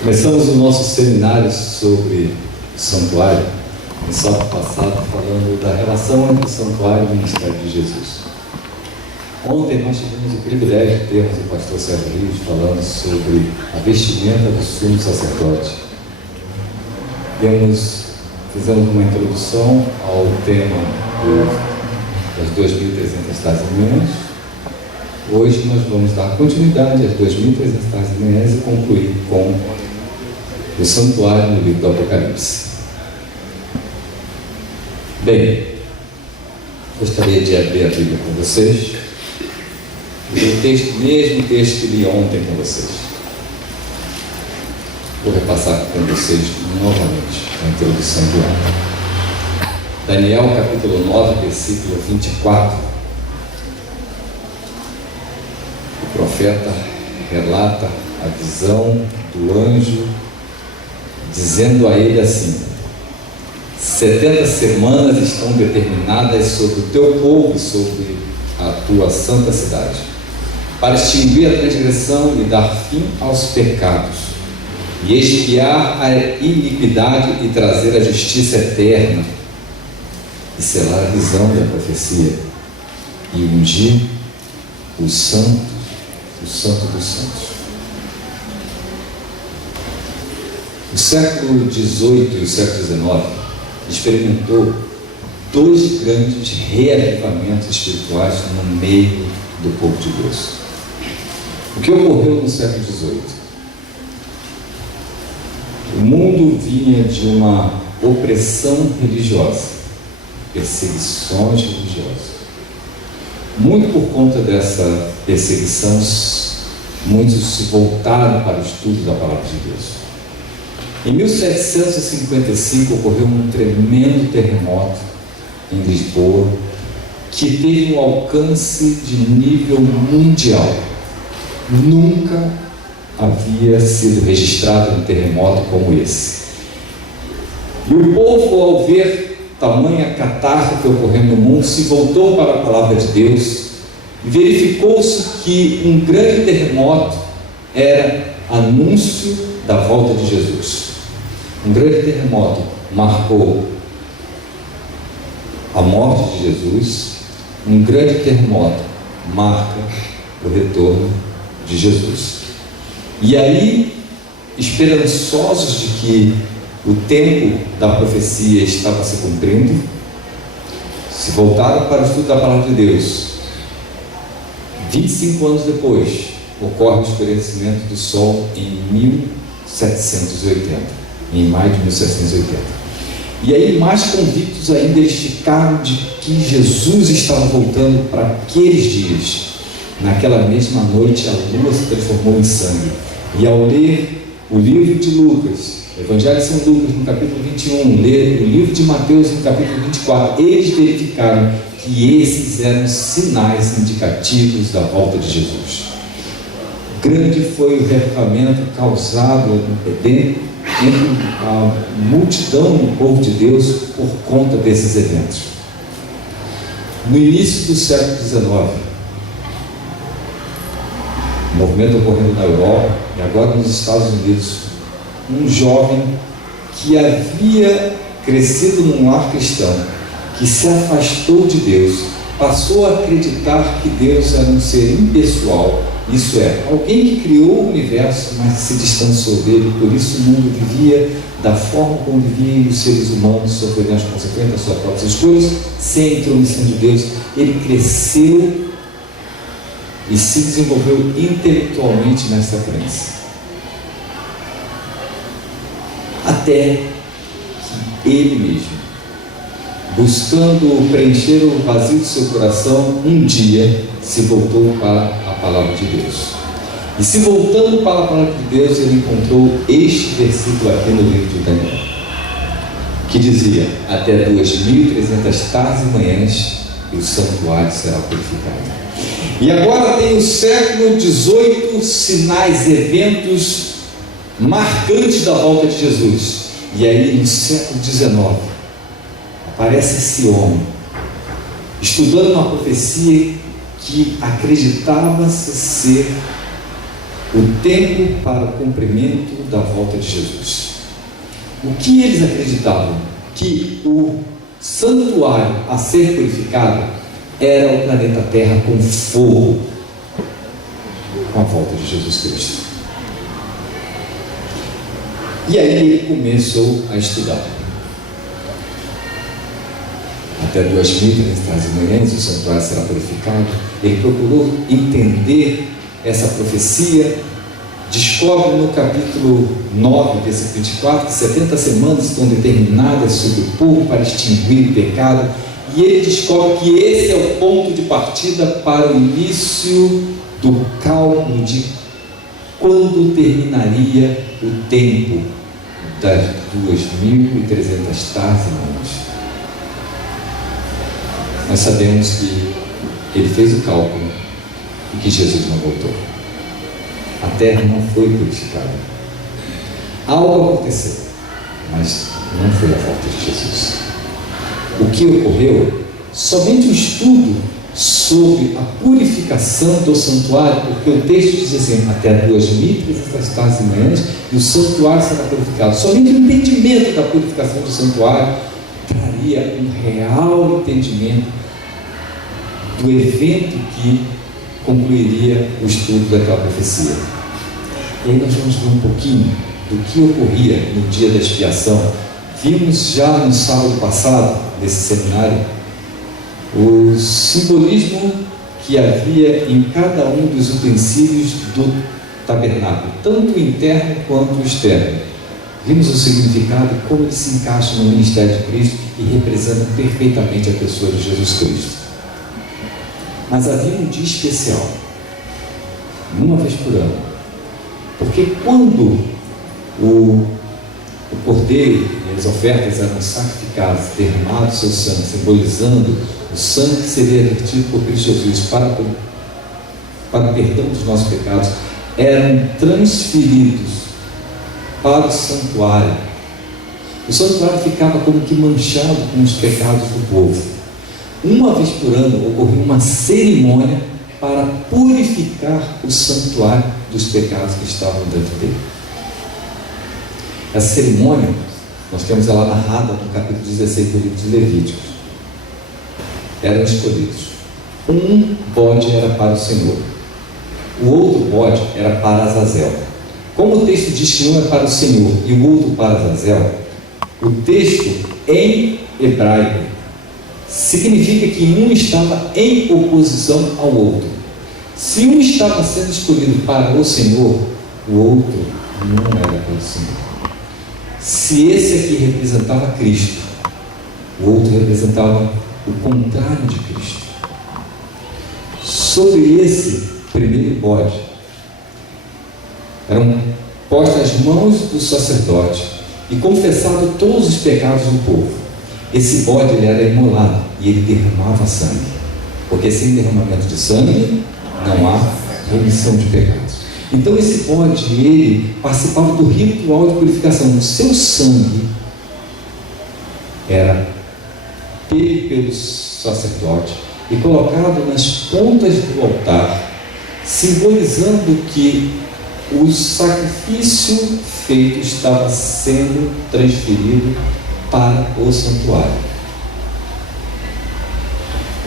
Começamos o nosso seminário sobre o santuário no sábado passado, falando da relação entre o santuário e o ministério de Jesus. Ontem nós tivemos o privilégio de termos o pastor Sérgio Rios falando sobre a vestimenta do sumo sacerdote. Fizemos uma introdução ao tema das 2.300 testemunhas. Hoje nós vamos dar continuidade às 2.300 testemunhas e concluir com o santuário no livro do Apocalipse. Bem, gostaria de abrir a Bíblia com vocês. O mesmo texto que li ontem com vocês. Vou repassar com vocês novamente a introdução de ontem. Daniel capítulo 9, versículo 24. O profeta relata a visão do anjo, dizendo a ele assim: 70 semanas estão determinadas sobre o teu povo e sobre a tua santa cidade, para extinguir a transgressão e dar fim aos pecados, e expiar a iniquidade e trazer a justiça eterna, e selar a visão da profecia, e ungir o santo dos santos. O século XVIII e o século XIX experimentou dois grandes reavivamentos espirituais no meio do povo de Deus. O que ocorreu no século XVIII? O mundo vinha de uma opressão religiosa, perseguições religiosas. Muito por conta dessa perseguição, muitos se voltaram para o estudo da palavra de Deus. Em 1755 ocorreu um tremendo terremoto em Lisboa, que teve um alcance de nível mundial. Nunca havia sido registrado um terremoto como esse. E o povo, ao ver tamanha catástrofe ocorrendo no mundo, se voltou para a palavra de Deus e verificou-se que um grande terremoto era anúncio da volta de Jesus. Um grande terremoto marcou a morte de Jesus. Um grande terremoto marca o retorno de Jesus. E aí, esperançosos de que o tempo da profecia estava se cumprindo, se voltaram para o estudo da palavra de Deus. 25 anos depois, ocorre o escurecimento do sol em 1780. Em maio de 1780. E aí, mais convictos ainda, eles ficaram de que Jesus estava voltando para aqueles dias. Naquela mesma noite, a lua se transformou em sangue. E ao ler o livro de Lucas, o Evangelho de São Lucas, no capítulo 21, ler o livro de Mateus, no capítulo 24, eles verificaram que esses eram sinais indicativos da volta de Jesus. Grande foi o reavivamento causado entre a multidão do povo de Deus por conta desses eventos. No início do século XIX, o movimento ocorrendo na Europa e agora nos Estados Unidos, um jovem que havia crescido num lar cristão, que se afastou de Deus, passou a acreditar que Deus era um ser impessoal. Isso é, alguém que criou o universo, mas se distanciou dele, por isso o mundo vivia da forma como viviam os seres humanos, sofrendo as consequências das suas próprias escolhas, sem a intromissão de Deus. Ele cresceu e se desenvolveu intelectualmente nessa crença. Até que ele mesmo, buscando preencher o vazio do seu coração, um dia se voltou para a palavra de Deus. E se voltando para a palavra de Deus, ele encontrou este versículo aqui no livro de Daniel, que dizia: até 2.300 tardes e manhãs e o santuário será purificado. E agora tem o século XVIII, sinais, eventos marcantes da volta de Jesus. E aí no século XIX aparece esse homem estudando uma profecia que acreditava-se ser o tempo para o cumprimento da volta de Jesus. O que eles acreditavam? Que o santuário a ser purificado era o planeta Terra com fogo, com a volta de Jesus Cristo. E aí ele começou a estudar. Até 2300 o santuário será purificado. Ele procurou entender essa profecia. Descobre no capítulo 9, versículo 24, que 70 semanas estão determinadas sobre o povo para extinguir o pecado. E ele descobre que esse é o ponto de partida para o início do cálculo de quando terminaria o tempo das 2300 tardes e noites. Nós sabemos que ele fez o cálculo e que Jesus não voltou. A terra não foi purificada. Algo aconteceu, mas não foi a volta de Jesus. O que ocorreu? Somente o estudo sobre a purificação do santuário, porque o texto diz assim, até 2300 tardes e manhãs, e o santuário será purificado. Somente o entendimento da purificação do santuário traria um real entendimento do evento que concluiria o estudo daquela profecia. E aí nós vamos ver um pouquinho do que ocorria no dia da expiação. Vimos já no sábado passado, nesse seminário, o simbolismo que havia em cada um dos utensílios do tabernáculo, tanto o interno quanto o externo. Vimos o significado, como ele se encaixa no ministério de Cristo e representa perfeitamente a pessoa de Jesus Cristo. Mas havia um dia especial, uma vez por ano, porque quando o cordeiro e as ofertas eram sacrificadas, derramado seu sangue, simbolizando o sangue que seria vertido por Cristo Jesus para o perdão dos nossos pecados, eram transferidos para o santuário. O santuário ficava como que manchado com os pecados do povo. Uma vez por ano ocorria uma cerimônia para purificar o santuário dos pecados que estavam dentro dele. Essa cerimônia, nós temos ela narrada no capítulo 16 do livro de Levíticos. Eram escolhidos. Um bode era para o Senhor, o outro bode era para Azazel. Como o texto diz que um é para o Senhor e o outro para Azazel, o texto em hebraico significa que um estava em oposição ao outro. Se um estava sendo escolhido para o Senhor, o outro não era para o Senhor. Se esse aqui representava Cristo, o outro representava o contrário de Cristo. Sobre esse primeiro bode eram postas as mãos do sacerdote e confessado todos os pecados do povo. Esse bode ele era imolado e ele derramava sangue, porque sem derramamento de sangue não há remissão de pecados. Então esse bode, ele participava do ritual de purificação. O seu sangue era pego pelo sacerdote e colocado nas pontas do altar, simbolizando que o sacrifício feito estava sendo transferido para o santuário.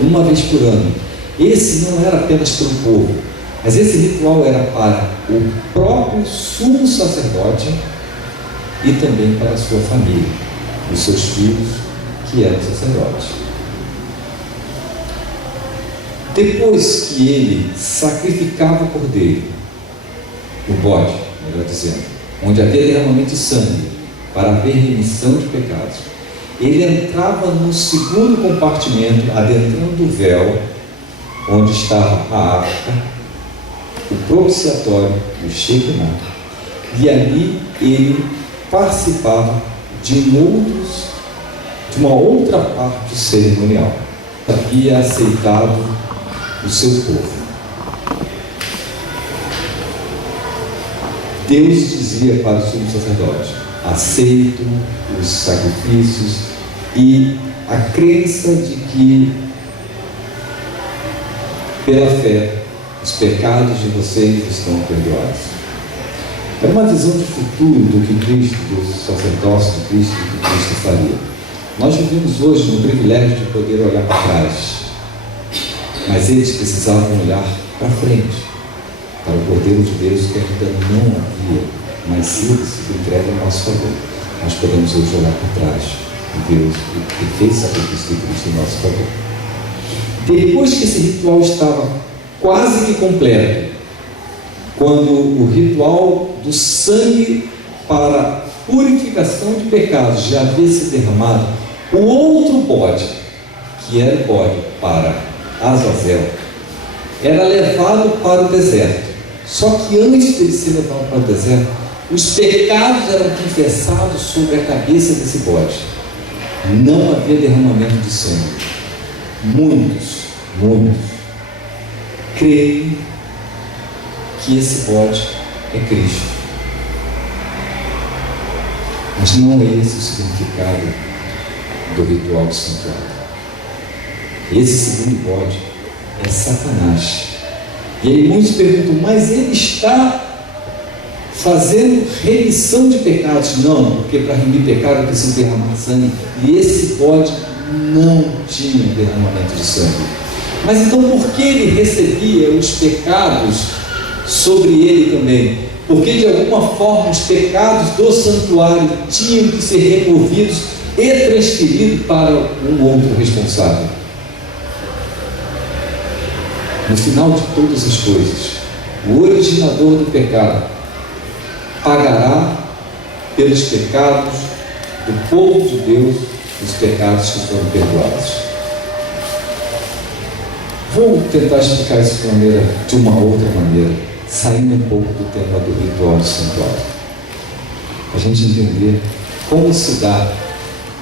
Uma vez por ano. Esse não era apenas para o povo, mas esse ritual era para o próprio sumo sacerdote e também para a sua família, os seus filhos que eram sacerdotes. Depois que ele sacrificava o cordeiro, o bode, melhor dizendo, onde havia derramamento de sangue para haver remissão de pecados, ele entrava no segundo compartimento, adentrando o véu, onde estava a arca, o propiciatório, o Shekinah, e ali ele participava de uma outra parte cerimonial. Havia aceitado o seu povo. Deus dizia para o sumo sacerdote: aceito os sacrifícios, e a crença de que pela fé os pecados de vocês estão perdoados. É uma visão de futuro do que Cristo, do sacerdócio de Cristo, do que Cristo faria. Nós vivemos hoje no privilégio de poder olhar para trás, mas eles precisavam olhar para frente, para o Cordeiro de Deus que ainda não havia, mas sido entregue a nosso favor. Nós podemos hoje olhar para trás e ver o que fez sacrifício de Cristo em nosso favor. Depois que esse ritual estava quase que completo, quando o ritual do sangue para purificação de pecados já havia se derramado, o outro bode, que era o bode para Azazel, era levado para o deserto. Só que antes de ele ser levado para o deserto, os pecados eram confessados sobre a cabeça desse bode. Não havia derramamento de sangue. Muitos creem que esse bode é Cristo. Mas não é esse o significado do ritual do santuário. Esse segundo bode é Satanás. E aí muitos perguntam, mas ele está fazendo remissão de pecados? Não, porque para remir pecado precisa derramar sangue. E esse bode não tinha derramamento de sangue. Mas então por que ele recebia os pecados sobre ele também? Porque de alguma forma os pecados do santuário tinham que ser removidos e transferidos para um outro responsável. No final de todas as coisas, o originador do pecado pagará pelos pecados do povo de Deus, os pecados que foram perdoados. Vou tentar explicar isso de uma outra maneira, saindo um pouco do tema do ritual do santuário, para a gente entender como se dá,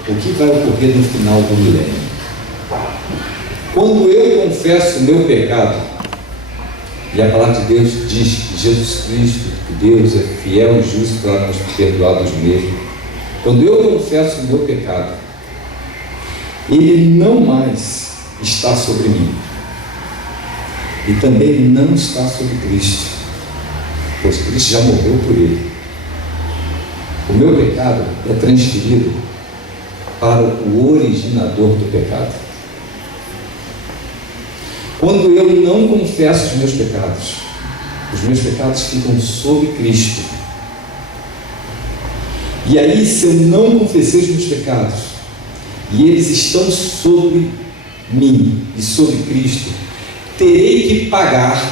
o que vai ocorrer no final do milênio. Quando eu confesso o meu pecado, e a palavra de Deus diz que Jesus Cristo, que Deus é fiel e justo para nos perdoar dos mesmos, quando eu confesso o meu pecado, ele não mais está sobre mim, e também não está sobre Cristo, pois Cristo já morreu por ele. O meu pecado é transferido para o originador do pecado. Quando eu não confesso os meus pecados ficam sobre Cristo. E aí, se eu não confessei os meus pecados, e eles estão sobre mim e sobre Cristo, terei que pagar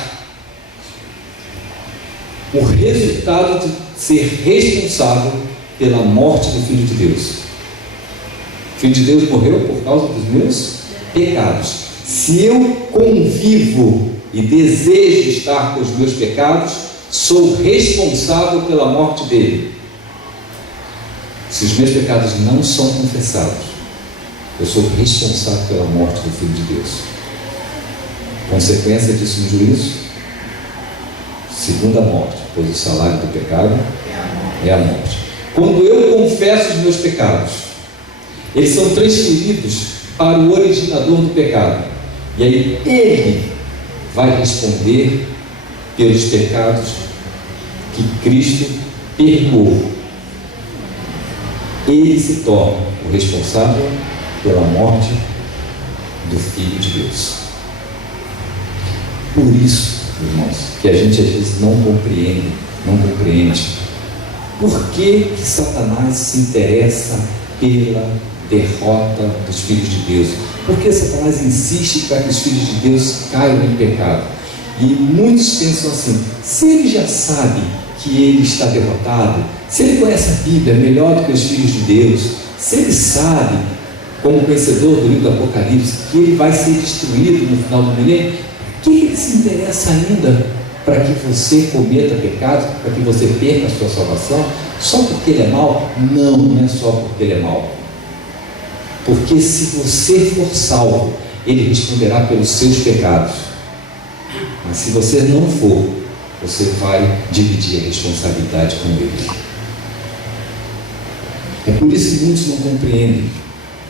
o resultado de ser responsável pela morte do Filho de Deus. O Filho de Deus morreu por causa dos meus pecados. Se eu convivo e desejo estar com os meus pecados, sou responsável pela morte dele. Se os meus pecados não são confessados, eu sou responsável pela morte do Filho de Deus. Consequência disso no juízo? Segunda morte, pois o salário do pecado é a morte. Quando eu confesso os meus pecados, eles são transferidos para o originador do pecado. E aí ele vai responder pelos pecados que Cristo perdoou. Ele se torna o responsável pela morte do Filho de Deus. Por isso, irmãos, que a gente às vezes não compreende por que Satanás se interessa pela derrota dos filhos de Deus. Porque Satanás insiste para que os filhos de Deus caiam em pecado. E muitos pensam assim, se ele já sabe que ele está derrotado, se ele conhece a Bíblia melhor do que os filhos de Deus, se ele sabe, como conhecedor do livro do Apocalipse, que ele vai ser destruído no final do milênio, por que ele se interessa ainda para que você cometa pecado, para que você perca a sua salvação, só porque ele é mau? Não é só porque ele é mau. Porque se você for salvo, ele responderá pelos seus pecados. Mas se você não for, você vai dividir a responsabilidade com ele. É por isso que muitos não compreendem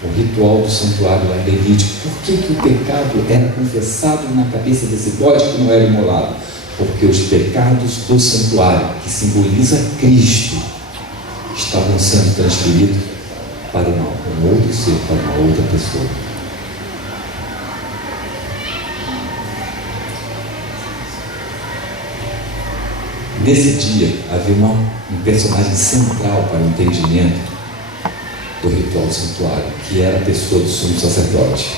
o ritual do santuário lá em Levítico. Por que o pecado era confessado na cabeça desse bode que não era imolado? Porque os pecados do santuário, que simboliza Cristo, estavam sendo transferidos para um outro ser, para uma outra pessoa. Nesse dia havia um personagem central para o entendimento do ritual santuário, que era a pessoa do sumo sacerdote.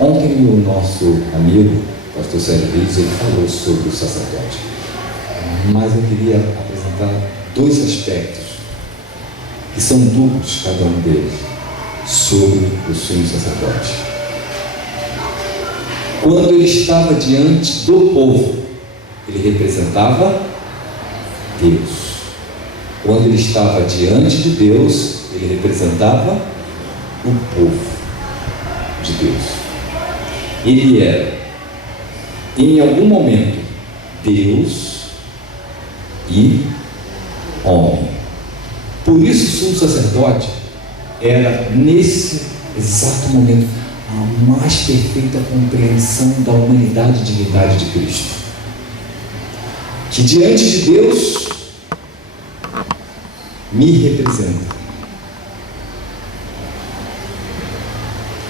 Ontem o nosso amigo, o pastor Sérgio Reis, ele falou sobre o sacerdote, mas eu queria apresentar dois aspectos que são duplos, cada um deles, sobre o sumo sacerdote. Quando ele estava diante do povo, ele representava Deus. Quando ele estava diante de Deus, ele representava o povo de Deus. Ele era, em algum momento, Deus e homem. Por isso o sumo sacerdote era, nesse exato momento, a mais perfeita compreensão da humanidade e divindade de Cristo, que diante de Deus me representa,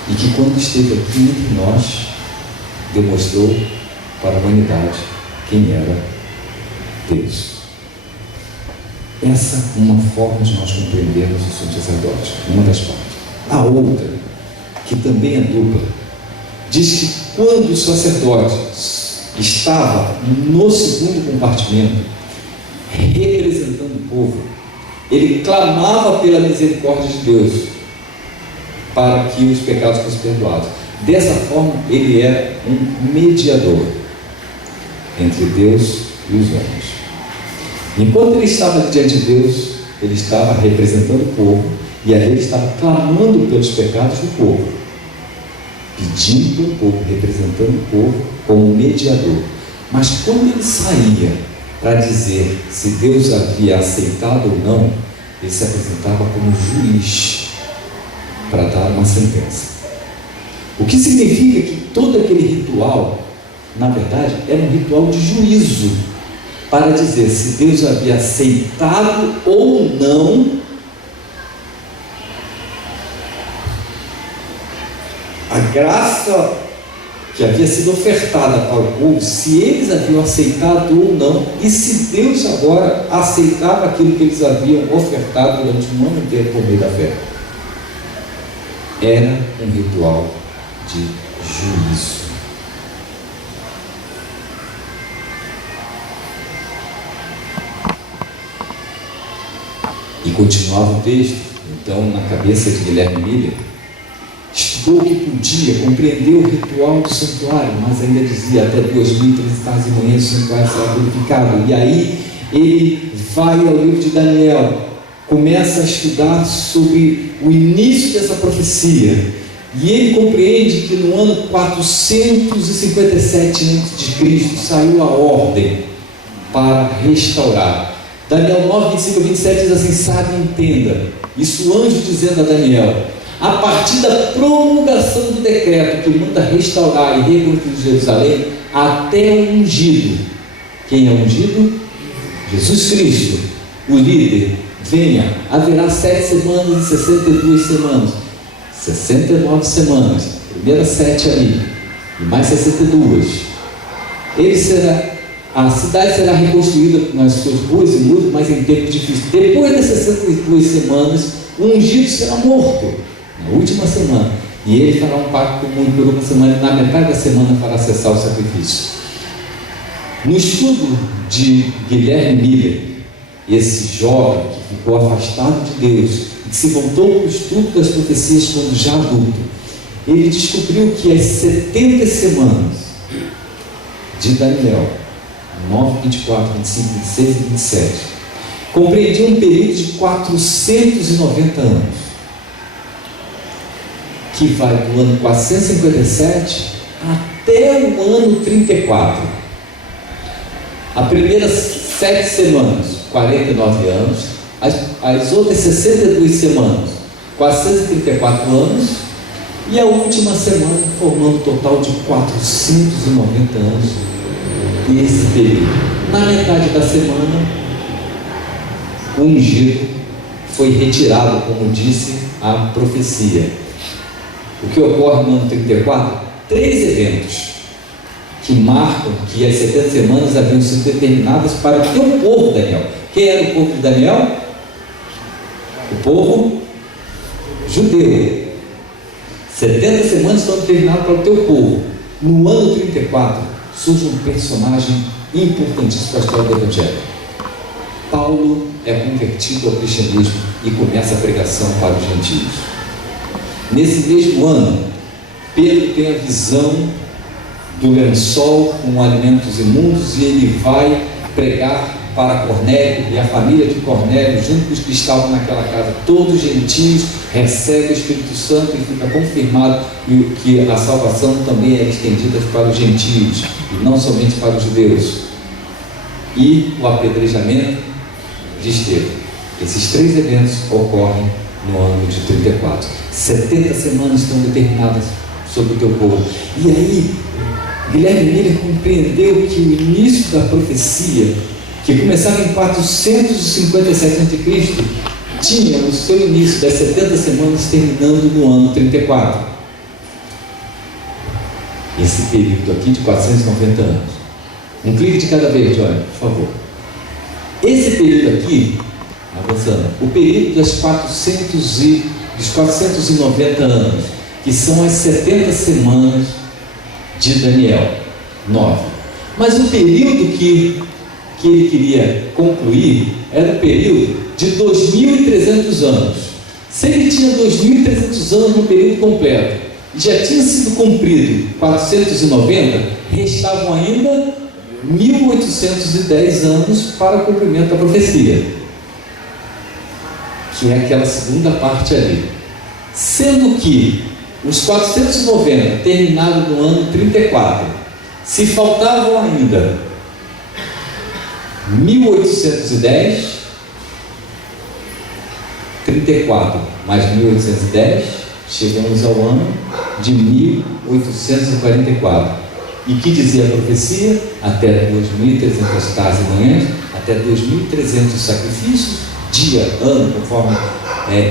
e que quando esteve aqui entre nós demonstrou para a humanidade quem era Deus. Essa é uma forma de nós compreendermos o sumo sacerdote, uma das partes. A outra, que também é dupla, diz que quando o sacerdote estava no segundo compartimento, representando o povo, ele clamava pela misericórdia de Deus para que os pecados fossem perdoados. Dessa forma, ele era um mediador entre Deus e os homens. Enquanto ele estava diante de Deus, ele estava representando o povo, e ali ele estava clamando pelos pecados do povo, pedindo pelo povo, representando o povo como mediador. Mas quando ele saía para dizer se Deus havia aceitado ou não, ele se apresentava como juiz para dar uma sentença. O que significa que todo aquele ritual, na verdade, era um ritual de juízo, para dizer se Deus havia aceitado ou não a graça que havia sido ofertada para o povo, se eles haviam aceitado ou não, e se Deus agora aceitava aquilo que eles haviam ofertado durante um ano inteiro por meio da fé. Era um ritual de juízo. E continuava o texto. Então, na cabeça de Guilherme Miller, estudou o que podia, compreendeu o ritual do santuário, mas ainda dizia: até 2030 tardes e manhãs o santuário será purificado. E aí ele vai ao livro de Daniel, começa a estudar sobre o início dessa profecia, e ele compreende que no ano 457 a.C. saiu a ordem para restaurar. Daniel 9, 25 a 27 diz assim: sabe e entenda, isso o anjo dizendo a Daniel, a partir da promulgação do decreto que manda restaurar e reconstruir Jerusalém até o ungido. Quem é ungido? Jesus Cristo, o líder. Venha, haverá 7 semanas e 62 semanas, 69 semanas, primeiras 7 ali, e mais 62. A cidade será reconstruída nas suas ruas e muros, mas em tempo difícil. Depois das 62 semanas, o ungido será morto, na última semana, e ele fará um pacto comum por uma semana, e na metade da semana fará cessar o sacrifício. No estudo de Guilherme Miller, esse jovem que ficou afastado de Deus e que se voltou para o estudo das profecias quando já adulto, ele descobriu que as 70 semanas de Daniel 9, 24, 25, 26 e 27 compreendiam um período de 490 anos, que vai do ano 457 até o ano 34. As primeiras 7 semanas, 49 anos, as outras 62 semanas, 434 anos, E a última semana, formando um total de 490 anos desse período. Na metade da semana, o ungido foi retirado, como disse a profecia. O que ocorre no ano 34? 3 eventos que marcam que as 70 semanas haviam sido determinadas para o teu povo, Daniel. Quem era o povo de Daniel? O povo judeu. 70 semanas estão determinadas para o teu povo. No ano 34, surge um personagem importantíssimo para a história do Evangelho. Paulo é convertido ao cristianismo e começa a pregação para os gentios. Nesse mesmo ano, Pedro tem a visão do lençol com alimentos imundos e ele vai pregar para Cornélio e a família de Cornélio, junto com os que estavam naquela casa, todos gentios, recebem o Espírito Santo e fica confirmado que a salvação também é estendida para os gentios e não somente para os judeus. E o apedrejamento de Estevão. Esses 3 eventos ocorrem no ano de 34. 70 semanas estão determinadas sobre o teu povo. E aí, Guilherme Miller compreendeu que o início da profecia, que começava em 457 a.C., tinha o seu início das 70 semanas terminando no ano 34. Esse período aqui de 490 anos. Um clique de cada vez, Johnny, por favor. Esse período aqui, avançando, o período dos 490 anos, que são as 70 semanas de Daniel 9. Mas o período que ele queria concluir era o período de 2.300 anos. Se ele tinha 2.300 anos no período completo e já tinha sido cumprido 490, restavam ainda 1.810 anos para o cumprimento da profecia, que é aquela segunda parte ali. Sendo que os 490 terminaram no ano 34, se faltavam ainda 1.810, 34 mais 1.810, chegamos ao ano de 1.844. E que dizia a profecia? Até 2.300 tardes e manhãs, até 2.300 sacrifícios, dia, ano, conforme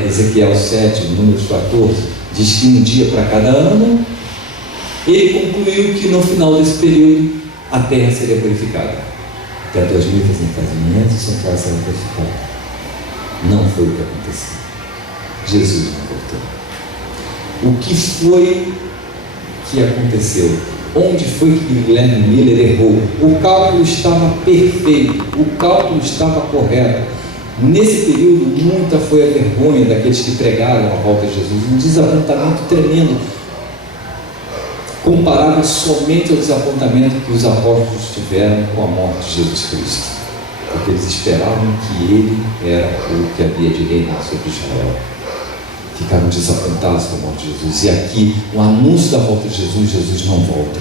Ezequiel 7, números 14, diz que um dia para cada ano. Ele concluiu que no final desse período a terra seria purificada. Até 2.300 manhãs o santuário seria purificado. Não foi o que aconteceu. Jesus não voltou. O que foi que aconteceu? Onde foi que Guilherme Miller errou? O cálculo estava perfeito, o cálculo estava correto. Nesse período, muita foi a vergonha daqueles que pregaram a volta de Jesus, um desapontamento tremendo, comparável somente ao desapontamento que os apóstolos tiveram com a morte de Jesus Cristo, porque eles esperavam que ele era o que havia de reinar sobre Israel. Ficaram desapontados com a morte de Jesus. E aqui, o anúncio da volta de Jesus, Jesus não volta.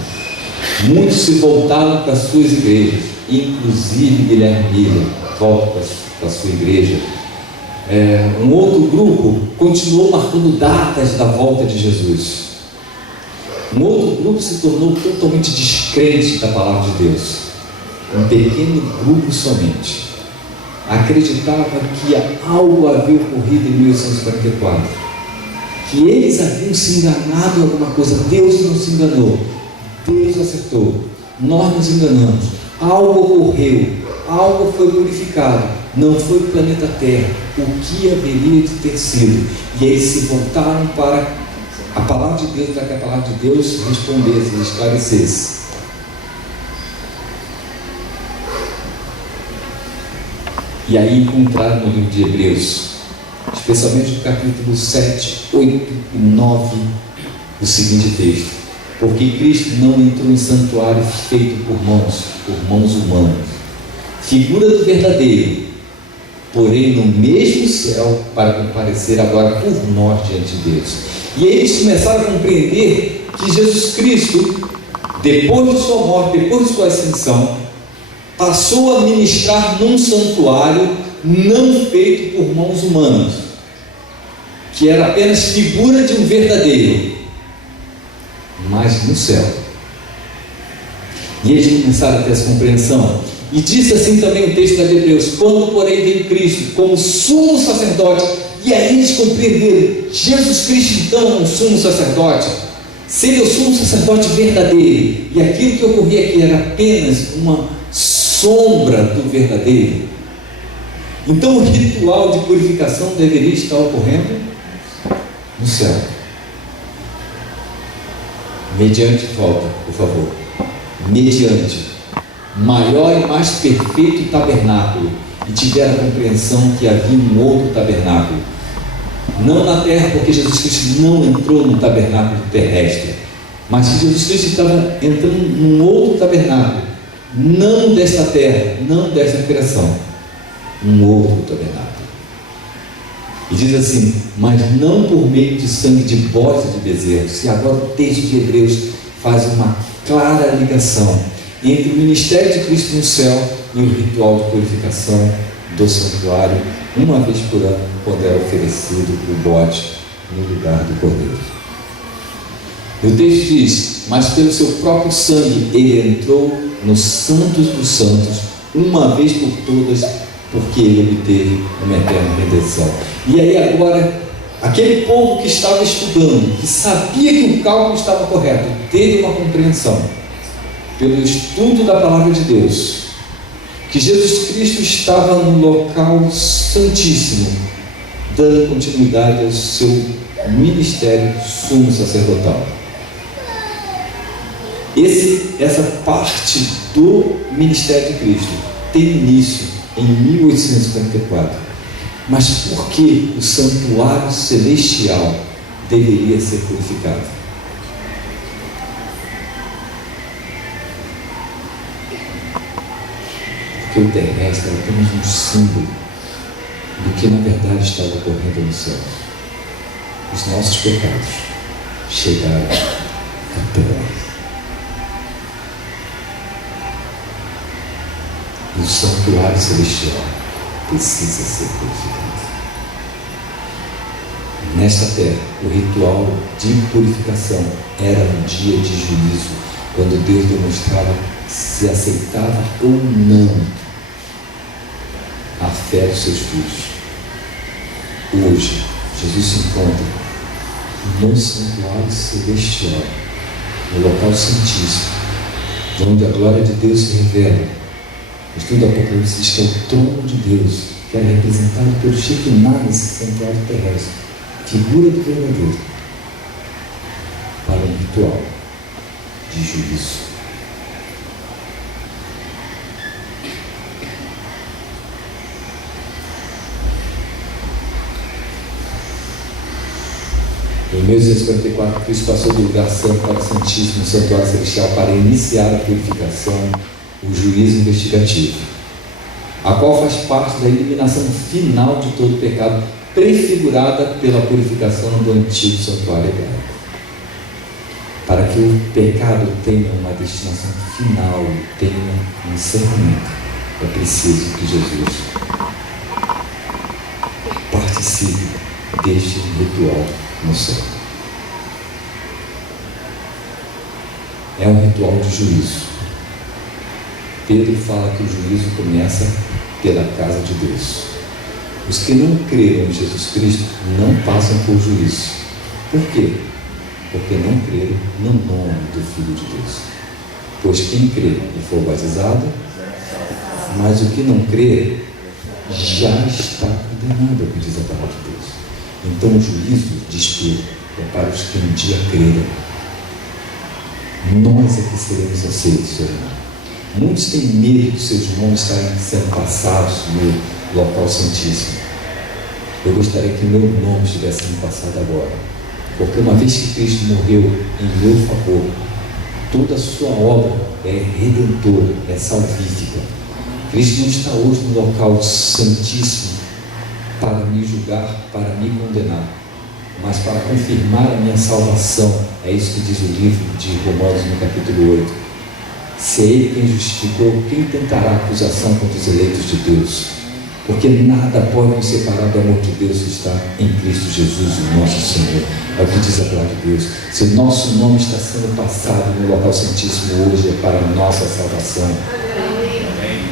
Muitos se voltaram para as suas igrejas, inclusive Guilherme Miller volta para a sua igreja. Um outro grupo continuou marcando datas da volta de Jesus. Um outro grupo se tornou totalmente descrente da palavra de Deus. Um pequeno grupo somente acreditava que algo havia ocorrido em 1844, que eles haviam se enganado em alguma coisa. Deus não se enganou, Deus acertou, nós nos enganamos, algo ocorreu, algo foi purificado, não foi o planeta Terra, o que haveria de ter sido? E eles se voltaram para a palavra de Deus, para que a palavra de Deus respondesse, esclarecesse. E aí encontraram no livro de Hebreus, especialmente no capítulo 7, 8 e 9, o seguinte texto: porque Cristo não entrou em santuário feito por mãos humanas, figura do verdadeiro, porém no mesmo céu, para comparecer agora por nós diante de Deus. E eles começaram a compreender que Jesus Cristo, depois de sua morte, depois de sua ascensão, passou a ministrar num santuário não feito por mãos humanas, que era apenas figura de um verdadeiro. mas no céu. E eles começaram a ter essa compreensão. E disse assim também o texto de Hebreus: quando porém veio Cristo como sumo sacerdote, e aí eles compreenderam, Jesus Cristo então é um sumo sacerdote, seria o sumo sacerdote verdadeiro, e aquilo que ocorria aqui era apenas uma sombra do verdadeiro. Então o ritual de purificação deveria estar ocorrendo no céu. Mediante, volta, por favor, mediante maior e mais perfeito tabernáculo, e tiveram a compreensão que havia um outro tabernáculo, não na terra, porque Jesus Cristo não entrou no tabernáculo terrestre, mas que Jesus Cristo estava entrando num outro tabernáculo, não desta terra, não desta criação, um outro tabernáculo. E diz assim: mas não por meio de sangue de bodes e de bezerros. E agora o texto de Hebreus faz uma clara ligação entre o ministério de Cristo no céu e o ritual de purificação do santuário, uma vez por ano, quando era oferecido o bode no lugar do cordeiro. E o texto diz: mas pelo seu próprio sangue ele entrou nos santos dos santos, uma vez por todas, porque ele obteve uma eterna redenção. E aí agora, aquele povo que estava estudando, que sabia que o cálculo estava correto, teve uma compreensão, pelo estudo da palavra de Deus, que Jesus Cristo estava no local santíssimo, dando continuidade ao seu ministério sumo sacerdotal. Essa parte do ministério de Cristo tem início em 1854. Mas por que o santuário celestial deveria ser purificado? Porque o terrestre era apenas um símbolo do que na verdade estava ocorrendo no céu. Os nossos pecados chegaram até lá. E o santuário celestial precisa ser purificado. Nesta terra, o ritual de purificação era um dia de juízo, quando Deus demonstrava se aceitava ou não a fé dos seus filhos. Hoje, Jesus se encontra no santuário celestial, no local santíssimo, onde a glória de Deus se revela. O estudo do Apocalipse diz que é o trono de Deus, que é representado pelo Shekinah nesse santuário terrestre, figura do verdadeiro, para um ritual de juízo. Em 1854, Cristo passou do lugar santo para o Santíssimo, o santuário celestial, para iniciar a purificação, o juízo investigativo, a qual faz parte da eliminação final de todo pecado, prefigurada pela purificação do antigo santuário hebraico. Para que o pecado tenha uma destinação final, tenha um encerramento, é preciso que Jesus participe deste ritual no céu. É um ritual de juízo. Pedro fala que o juízo começa pela casa de Deus. Os que não creram em Jesus Cristo não passam por juízo. Por quê? Porque não creram no nome do Filho de Deus. Pois quem crê e for batizado, mas o que não crê já está condenado, é o que diz a palavra de Deus. Então o juízo, diz Pedro, é para os que um dia creram. Nós é que seremos aceitos, irmão. Muitos têm medo de seus nomes estarem sendo passados no local santíssimo. Eu gostaria que meu nome estivesse sendo passado agora, porque uma vez que Cristo morreu em meu favor, toda a sua obra é redentora, é salvífica. Cristo não está hoje no local santíssimo para me julgar, para me condenar, mas para confirmar a minha salvação. É isso que diz o livro de Romanos no capítulo 8. Se é Ele quem justificou, quem tentará acusação contra os eleitos de Deus? porque nada pode nos separar do amor de Deus que está em Cristo Jesus, o nosso Senhor. É o que diz a palavra de Deus. Se o nosso nome está sendo passado no local santíssimo hoje, é para a nossa salvação.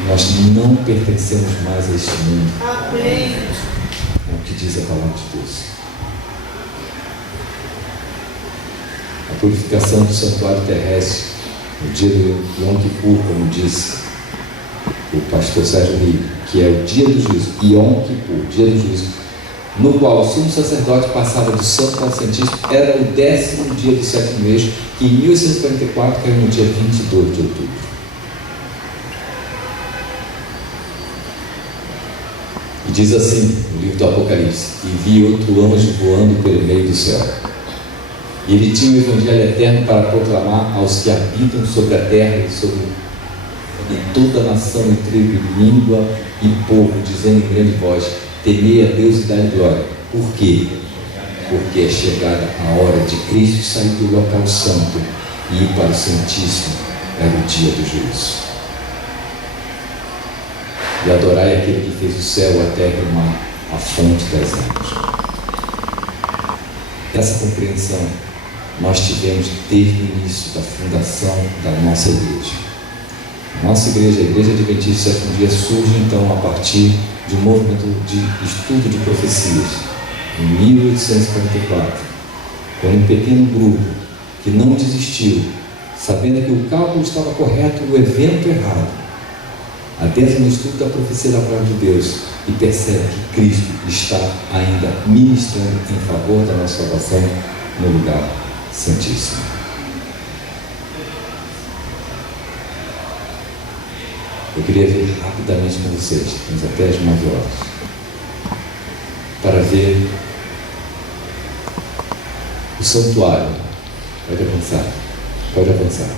Nós não pertencemos mais a este mundo. É o que diz a palavra de Deus. A purificação do santuário terrestre, no dia do Yom Kippur, como disse o pastor Sérgio Rio, que é o dia do juízo, Yom Kippur, dia do juízo, no qual o sumo sacerdote passava do Santo ao Santíssimo, era o 10º dia do 7º mês, que em 1844 caiu no dia 22 de outubro. E diz assim, no livro do Apocalipse: e vi outro anjo voando pelo meio do céu. E ele tinha o Evangelho eterno para proclamar aos que habitam sobre a terra e sobre toda a nação e tribo, língua e povo, dizendo em grande voz: temei a Deus e dai glória. Por quê? Porque é chegada a hora de Cristo sair do local santo e ir para o Santíssimo. Era o dia do juízo. E adorai aquele que fez o céu, a terra e o mar, a fonte das águas. Essa compreensão nós tivemos desde o início da fundação da nossa igreja. Nossa igreja, a Igreja Adventista do Sétimo Dia, surge então a partir de um movimento de estudo de profecias, em 1844, quando um pequeno grupo que não desistiu, sabendo que o cálculo estava correto e o evento errado, adentra no estudo da profecia da palavra de Deus e percebe que Cristo está ainda ministrando em favor da nossa salvação no lugar santíssimo. Eu queria ver rapidamente com vocês, temos até as 9 horas, para ver o santuário. Pode avançar, pode avançar.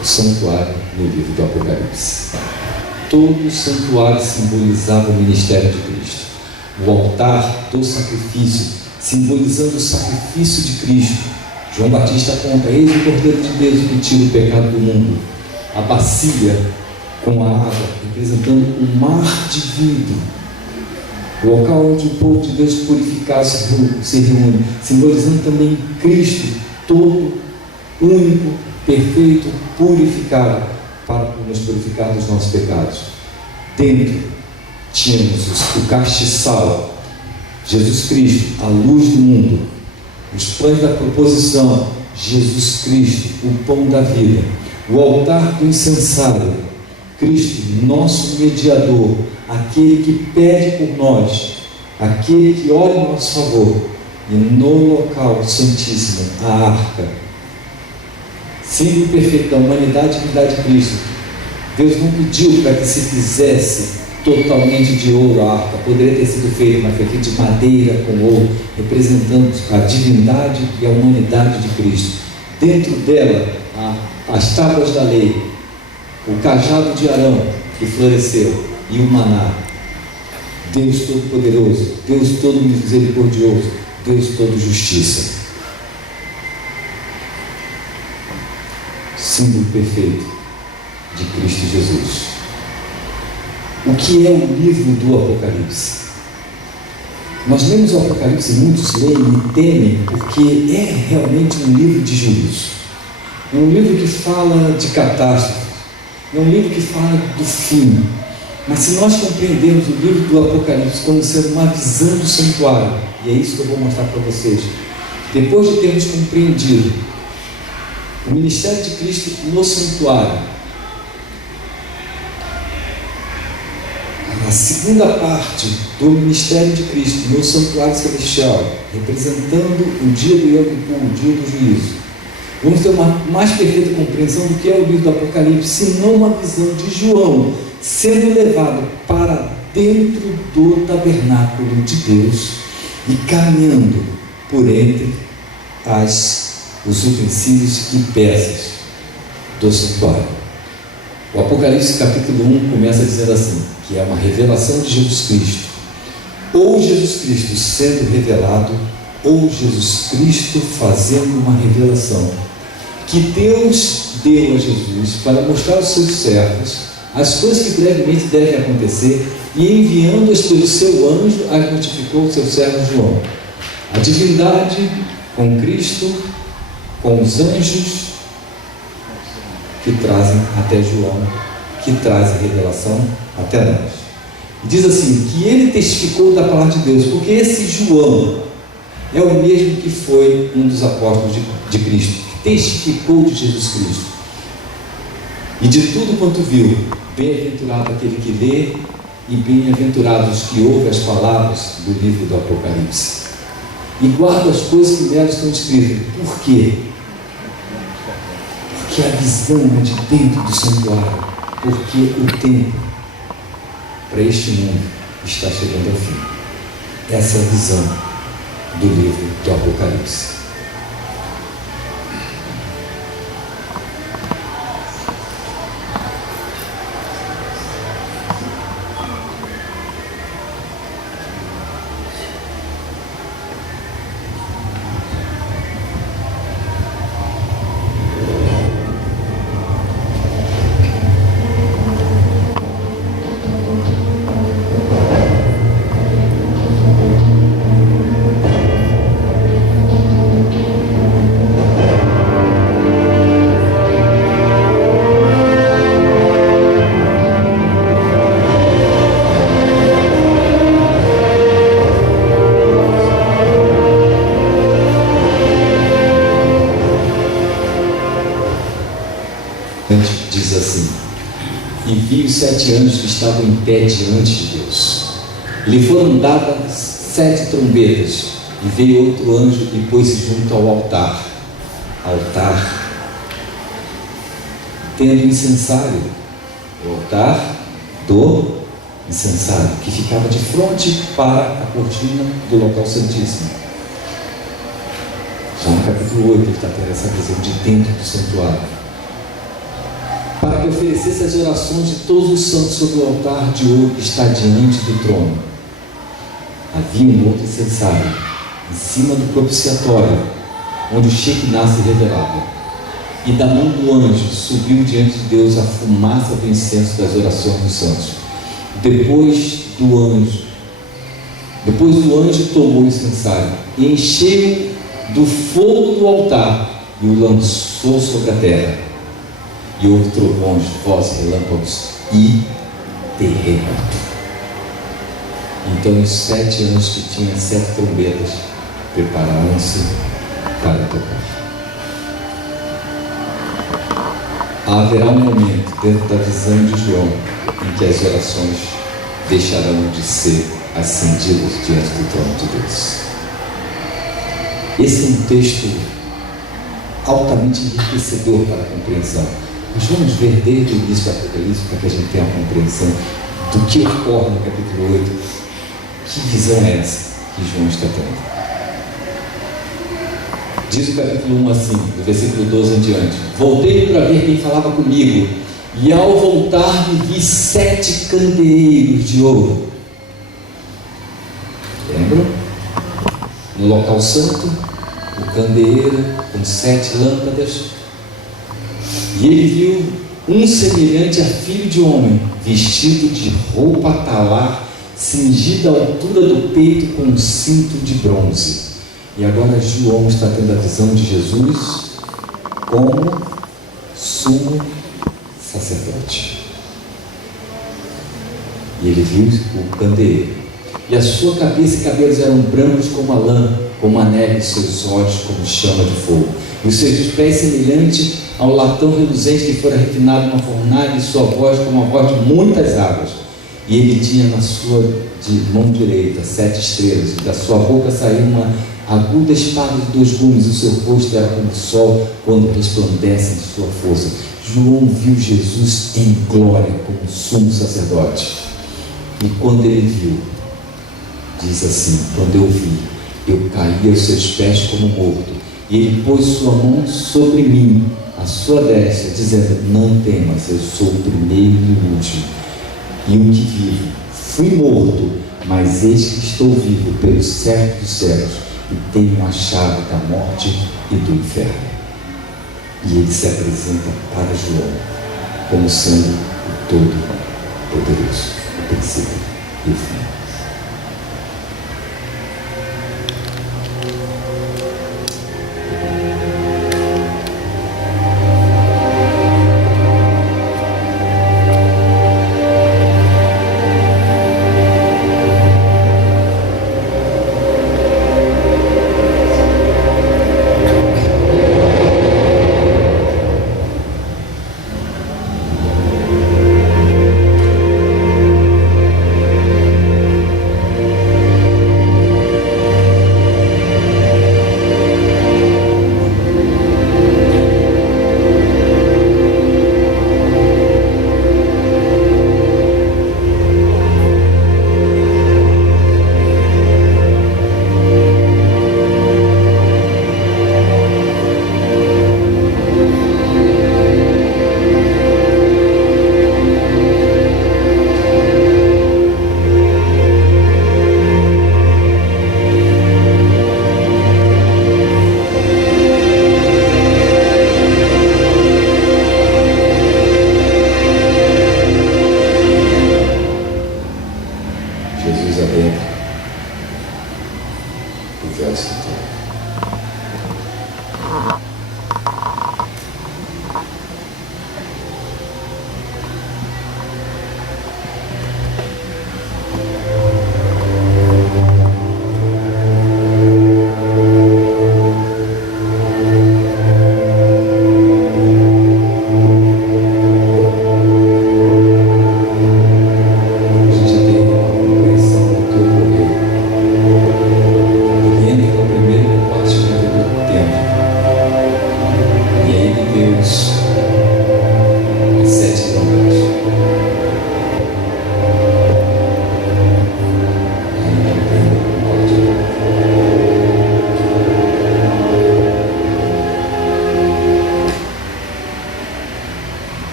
O santuário no livro do Apocalipse. Todo o santuário simbolizava o ministério de Cristo. O altar do sacrifício, simbolizando o sacrifício de Cristo. João Batista conta: eis o Cordeiro de Deus que tira o pecado do mundo. A bacia com a água, representando um mar de vidro. O local onde o povo de Deus purificado se reúne, simbolizando também Cristo, todo, único, perfeito, purificado, para nos purificar dos nossos pecados. Dentro tínhamos o castiçal, Jesus Cristo, a luz do mundo, os pães da proposição, Jesus Cristo, o pão da vida, o altar do incensário, Cristo, nosso mediador, aquele que pede por nós, aquele que ora em nosso favor, e no local santíssimo, a arca, símbolo perfeito da humanidade e divindade de Cristo. Deus não pediu para que se fizesse totalmente de ouro a arca, poderia ter sido feita, mas foi feita de madeira com ouro, representando a divindade e a humanidade de Cristo. Dentro dela, as tábuas da lei, o cajado de Arão que floresceu e o maná. Deus Todo-Poderoso, Deus Todo Misericordioso, Deus Todo Justiça. Símbolo perfeito de Cristo Jesus. O que é o livro do Apocalipse? Nós lemos o Apocalipse, muitos leem e temem, porque é realmente um livro de juízo. É um livro que fala de catástrofe, é um livro que fala do fim. Mas se nós compreendermos o livro do Apocalipse como sendo uma visão do santuário, e é isso que eu vou mostrar para vocês, depois de termos compreendido o ministério de Cristo no santuário, a segunda parte do ministério de Cristo no santuário celestial, representando o dia do Yom Kippur, o dia do juízo, vamos ter uma mais perfeita compreensão do que é o livro do Apocalipse, se não uma visão de João sendo levado para dentro do tabernáculo de Deus e caminhando por entre os utensílios e peças do santuário. O Apocalipse capítulo 1 começa dizendo assim, que é uma revelação de Jesus Cristo, ou Jesus Cristo sendo revelado, ou Jesus Cristo fazendo uma revelação que Deus deu a Jesus para mostrar aos seus servos as coisas que brevemente devem acontecer, e enviando-as pelo seu anjo, as notificou o seu servo João. A divindade com Cristo, com os anjos que trazem até João, que trazem revelação até nós. E diz assim, que ele testificou da palavra de Deus, porque esse João é o mesmo que foi um dos apóstolos de Cristo, que testificou de Jesus Cristo. E de tudo quanto viu, bem-aventurado aquele que lê, e bem-aventurados os que ouvem as palavras do livro do Apocalipse, e guardam as coisas que nelas estão escritas. Por quê? Porque a visão é de dentro do santuário, porque o tempo para este mundo está chegando ao fim. Essa é a visão do livro do Apocalipse. Diz assim: e vi os 7 anjos que estavam em pé diante de Deus. Lhe foram dadas 7 trombetas, e veio outro anjo e pôs-se junto ao altar, tendo incensário, o altar do incensário, que ficava de frente para a cortina do local santíssimo. Já no capítulo 8 ele está tendo essa visão de dentro do santuário, para que oferecesse as orações de todos os santos sobre o altar de ouro que está diante do trono. Havia um outro incensário em cima do propiciatório, onde o Shekinah se revelava, e da mão do anjo subiu diante de Deus a fumaça do incenso das orações dos santos. Depois do anjo tomou o incensário e encheu do fogo do altar e o lançou sobre a terra. E houve trovões, vozes, relâmpagos e terremoto. Então os 7 anjos que tinham 7 trombetas prepararam-se para tocar. Haverá um momento dentro da visão de João em que as orações deixarão de ser acendidas diante do trono de Deus. Esse é um texto altamente enriquecedor para a compreensão. Nós vamos ver desde o início do Apocalipse para que a gente tenha uma compreensão do que ocorre no capítulo 8. Que visão é essa que João está tendo? Diz o capítulo 1 assim, do versículo 12 em diante: voltei para ver quem falava comigo, e ao voltar vi 7 candeeiros de ouro. Lembram? No local santo, o candeeiro com 7 lâmpadas. E ele viu um semelhante a filho de homem, vestido de roupa talar, cingida à altura do peito com um cinto de bronze. E agora João está tendo a visão de Jesus como sumo sacerdote. E ele viu o candeeiro. E a sua cabeça e cabelos eram brancos como a lã, como a neve, e seus olhos como chama de fogo. E os seus pés semelhante ao latão reluzente que fora refinado numa fornalha, e sua voz como a voz de muitas águas. E ele tinha na sua mão direita 7 estrelas, e da sua boca saía uma aguda espada de 2 gumes, e o seu rosto era como o sol quando resplandece de sua força. João viu Jesus em glória como sumo sacerdote. E quando ele viu, diz assim: quando eu vi, eu caí aos seus pés como morto, e ele pôs sua mão sobre mim, a sua destra, dizendo: não temas, eu sou o primeiro e o último, e o que vivo. Fui morto, mas eis que estou vivo pelos séculos dos séculos, e tenho a chave da morte e do inferno. E ele se apresenta para João como sendo o Todo-Poderoso, o princípio e o fim.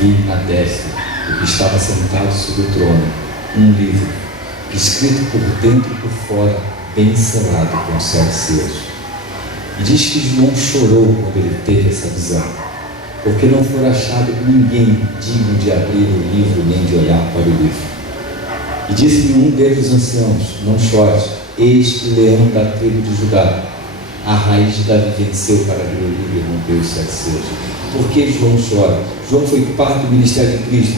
Vi à destra do que estava sentado sobre o trono um livro, escrito por dentro e por fora, bem selado com sete selos. E diz que João chorou quando ele teve essa visão, porque não foi achado ninguém digno de abrir o livro nem de olhar para o livro. E disse-lhe um dos anciãos: não chores, eis o leão da tribo de Judá, a raiz de Davi venceu para abrir o livro e romper os sete selos. Por que João chora? João foi parte do ministério de Cristo,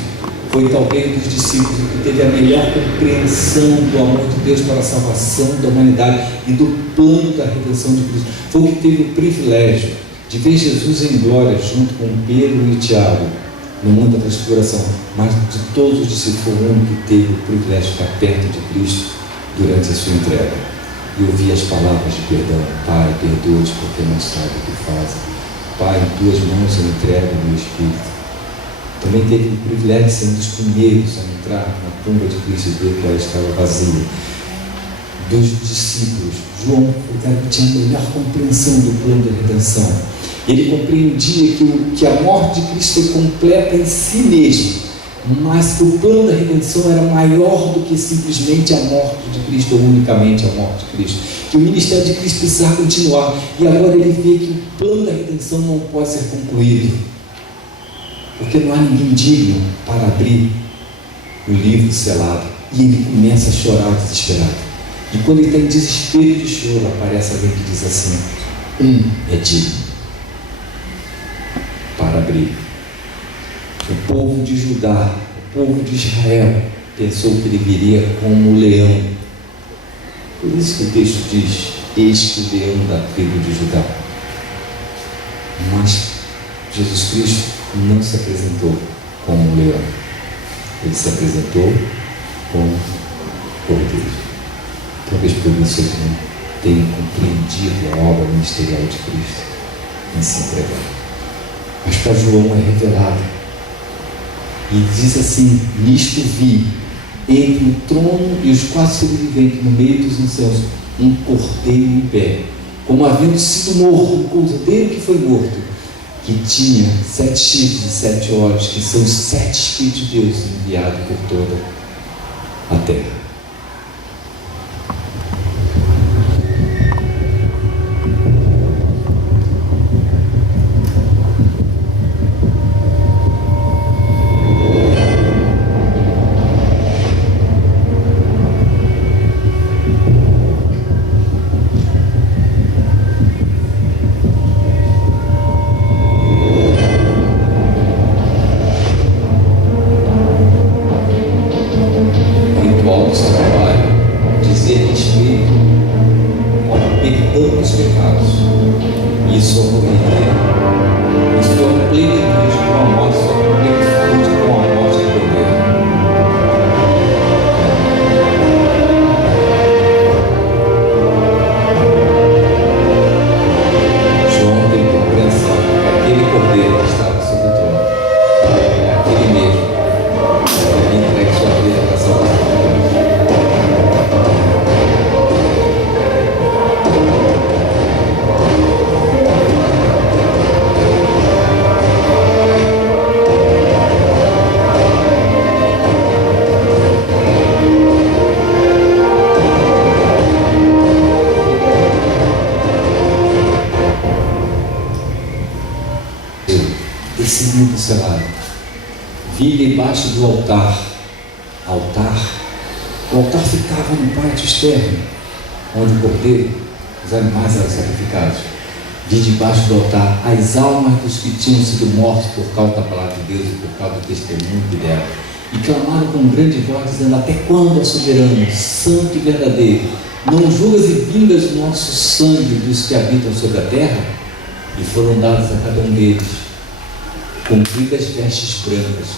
foi talvez um dos discípulos que teve a melhor compreensão do amor de Deus para a salvação da humanidade e do plano da redenção de Cristo. Foi o que teve o privilégio de ver Jesus em glória junto com Pedro e Tiago no mundo da transfiguração, mas de todos os discípulos foi o único que teve o privilégio de ficar perto de Cristo durante a sua entrega e ouvir as palavras de perdão: Pai, perdoa-os porque não sabem o que fazem. Pai, em tuas mãos eu entrego o meu espírito. Também teve o privilégio de ser um dos primeiros a entrar na tumba de Cristo e ver que ela estava vazia. Dos discípulos, João foi o cara que tinha a melhor compreensão do plano da redenção. Ele compreendia que a morte de Cristo foi completa em si mesmo, mas que o plano da redenção era maior do que simplesmente a morte de Cristo, ou unicamente a morte de Cristo, que o ministério de Cristo precisava continuar, e agora ele vê que o plano da redenção não pode ser concluído, porque não há ninguém digno para abrir o livro selado, e ele começa a chorar desesperado, e quando ele está em desespero de choro, aparece alguém que diz assim: é digno para abrir. O povo de Judá, o povo de Israel, pensou que ele viria como um leão. Por isso que o texto diz: eis que o leão da tribo de Judá. Mas Jesus Cristo não se apresentou como um leão. Ele se apresentou como cordeiro. Talvez por isso ele não tenha compreendido a obra ministerial de Cristo em se entregar. Mas para João é revelado. E diz assim: nisto vi, entre o trono e os quatro sobreviventes, no meio dos anciãos, um cordeiro em pé, como havendo sido morto, um cordeiro que foi morto, que tinha 7 chifres e 7 olhos, que são os 7 Espíritos de Deus enviados por toda a terra. Desceria para o cenário. Via debaixo do altar. O altar ficava no pátio externo, onde o cordeiro, os animais eram sacrificados. Vi debaixo do altar as almas dos que tinham sido mortos por causa da palavra de Deus e por causa do testemunho que deram. E clamaram com grande voz, dizendo: até quando, ó soberano, santo e verdadeiro, não julgas e vingas o nosso sangue dos que habitam sobre a terra? E foram dadas a cada um deles compridas vestes brancas,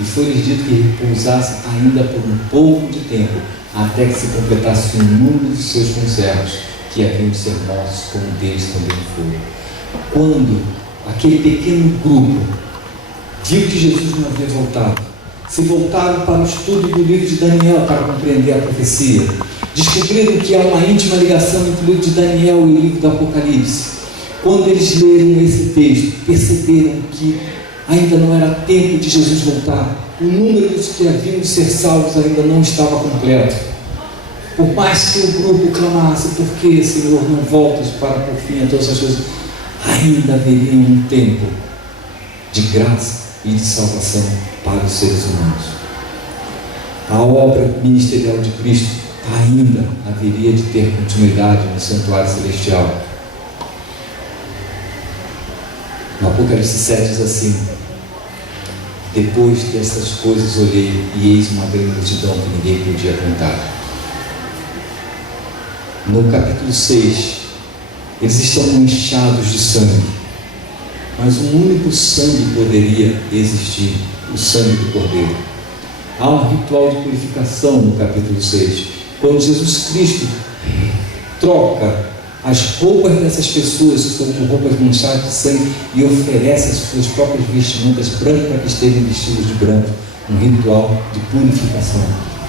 e foi-lhes dito que repousassem ainda por um pouco de tempo, até que se completasse o número de seus conservos, que haviam de ser mortos, como deles também foram. Quando aquele pequeno grupo viu que Jesus não havia voltado, se voltaram para o estudo do livro de Daniel para compreender a profecia, descobriram que há uma íntima ligação entre o livro de Daniel e o livro do Apocalipse. Quando eles leram esse texto, perceberam que ainda não era tempo de Jesus voltar. O número dos que haviam de ser salvos ainda não estava completo. Por mais que o grupo clamasse: por que, Senhor, não voltas para por fim a todas essas coisas? Ainda haveria um tempo de graça e de salvação para os seres humanos. A obra ministerial de Cristo ainda haveria de ter continuidade no santuário celestial. No Apocalipse 7 diz assim: depois dessas coisas olhei, e eis uma grande multidão que ninguém podia contar. No capítulo 6, eles estão manchados de sangue, mas um único sangue poderia existir: o sangue do Cordeiro. Há um ritual de purificação no capítulo 6, quando Jesus Cristo troca as roupas dessas pessoas que estão com roupas manchadas de sangue e oferece as suas próprias vestimentas brancas para que estejam vestidos de branco. Um ritual de purificação.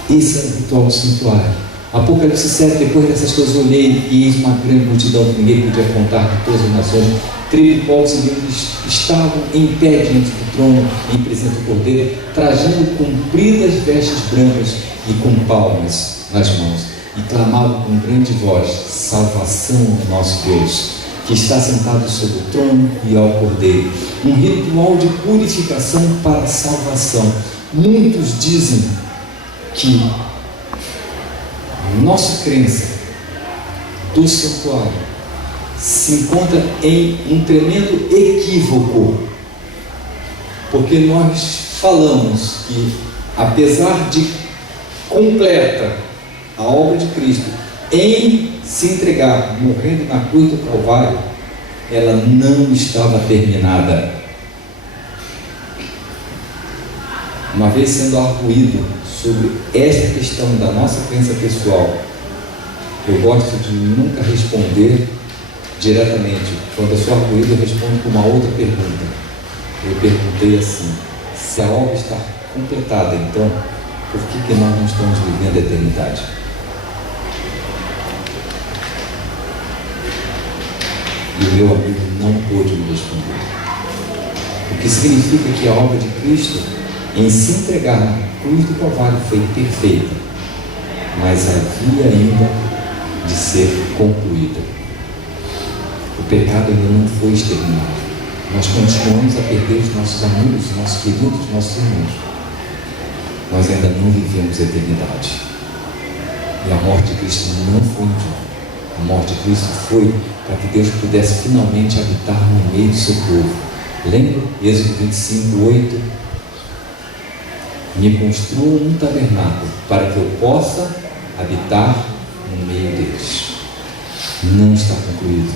Esse é o ritual do santuário. Apocalipse 7, depois dessas coisas olhei, e eis uma grande multidão que ninguém podia contar, de todas as nações, tribo, povos e línguas, estavam em pé diante do trono, em presença do Cordeiro, trajando compridas vestes brancas e com palmas nas mãos. E clamavam com grande voz: salvação ao nosso Deus, que está sentado sobre o trono, e ao Cordeiro. Um ritual de purificação para a salvação. Muitos dizem que nossa crença do santuário se encontra em um tremendo equívoco, porque nós falamos que, apesar de completa a obra de Cristo em se entregar, morrendo na cruz do Calvário, ela não estava terminada. Uma vez sendo arguído sobre esta questão da nossa crença pessoal, eu gosto de nunca responder diretamente. Quando eu sou arguído, eu respondo com uma outra pergunta. Eu perguntei assim: se a obra está completada, então por que nós não estamos vivendo a eternidade? E o meu amigo não pôde me responder. O que significa que a obra de Cristo em se entregar na cruz do Calvário foi perfeita, mas havia ainda de ser concluída. O pecado ainda não foi exterminado. Nós continuamos a perder os nossos amigos, os nossos queridos, os nossos irmãos. Nós ainda não vivemos a eternidade. E a morte de Cristo não foi em vão. A morte de Cristo foi para que Deus pudesse finalmente habitar no meio do seu povo. Lembra? Êxodo 25, 8. Me construam um tabernáculo para que eu possa habitar no meio deles. Não está concluído.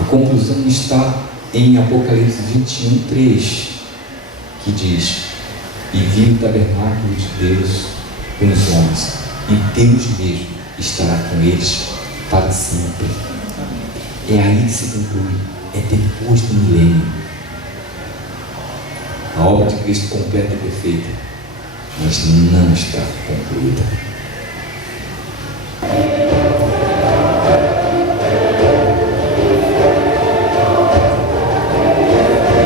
A conclusão está em Apocalipse 21, 3, que diz: e vi o tabernáculo de Deus com os homens, e Deus mesmo estará com eles para sempre. É aí que se conclui, é depois do milênio. A obra de Cristo completa e perfeita, mas não está concluída.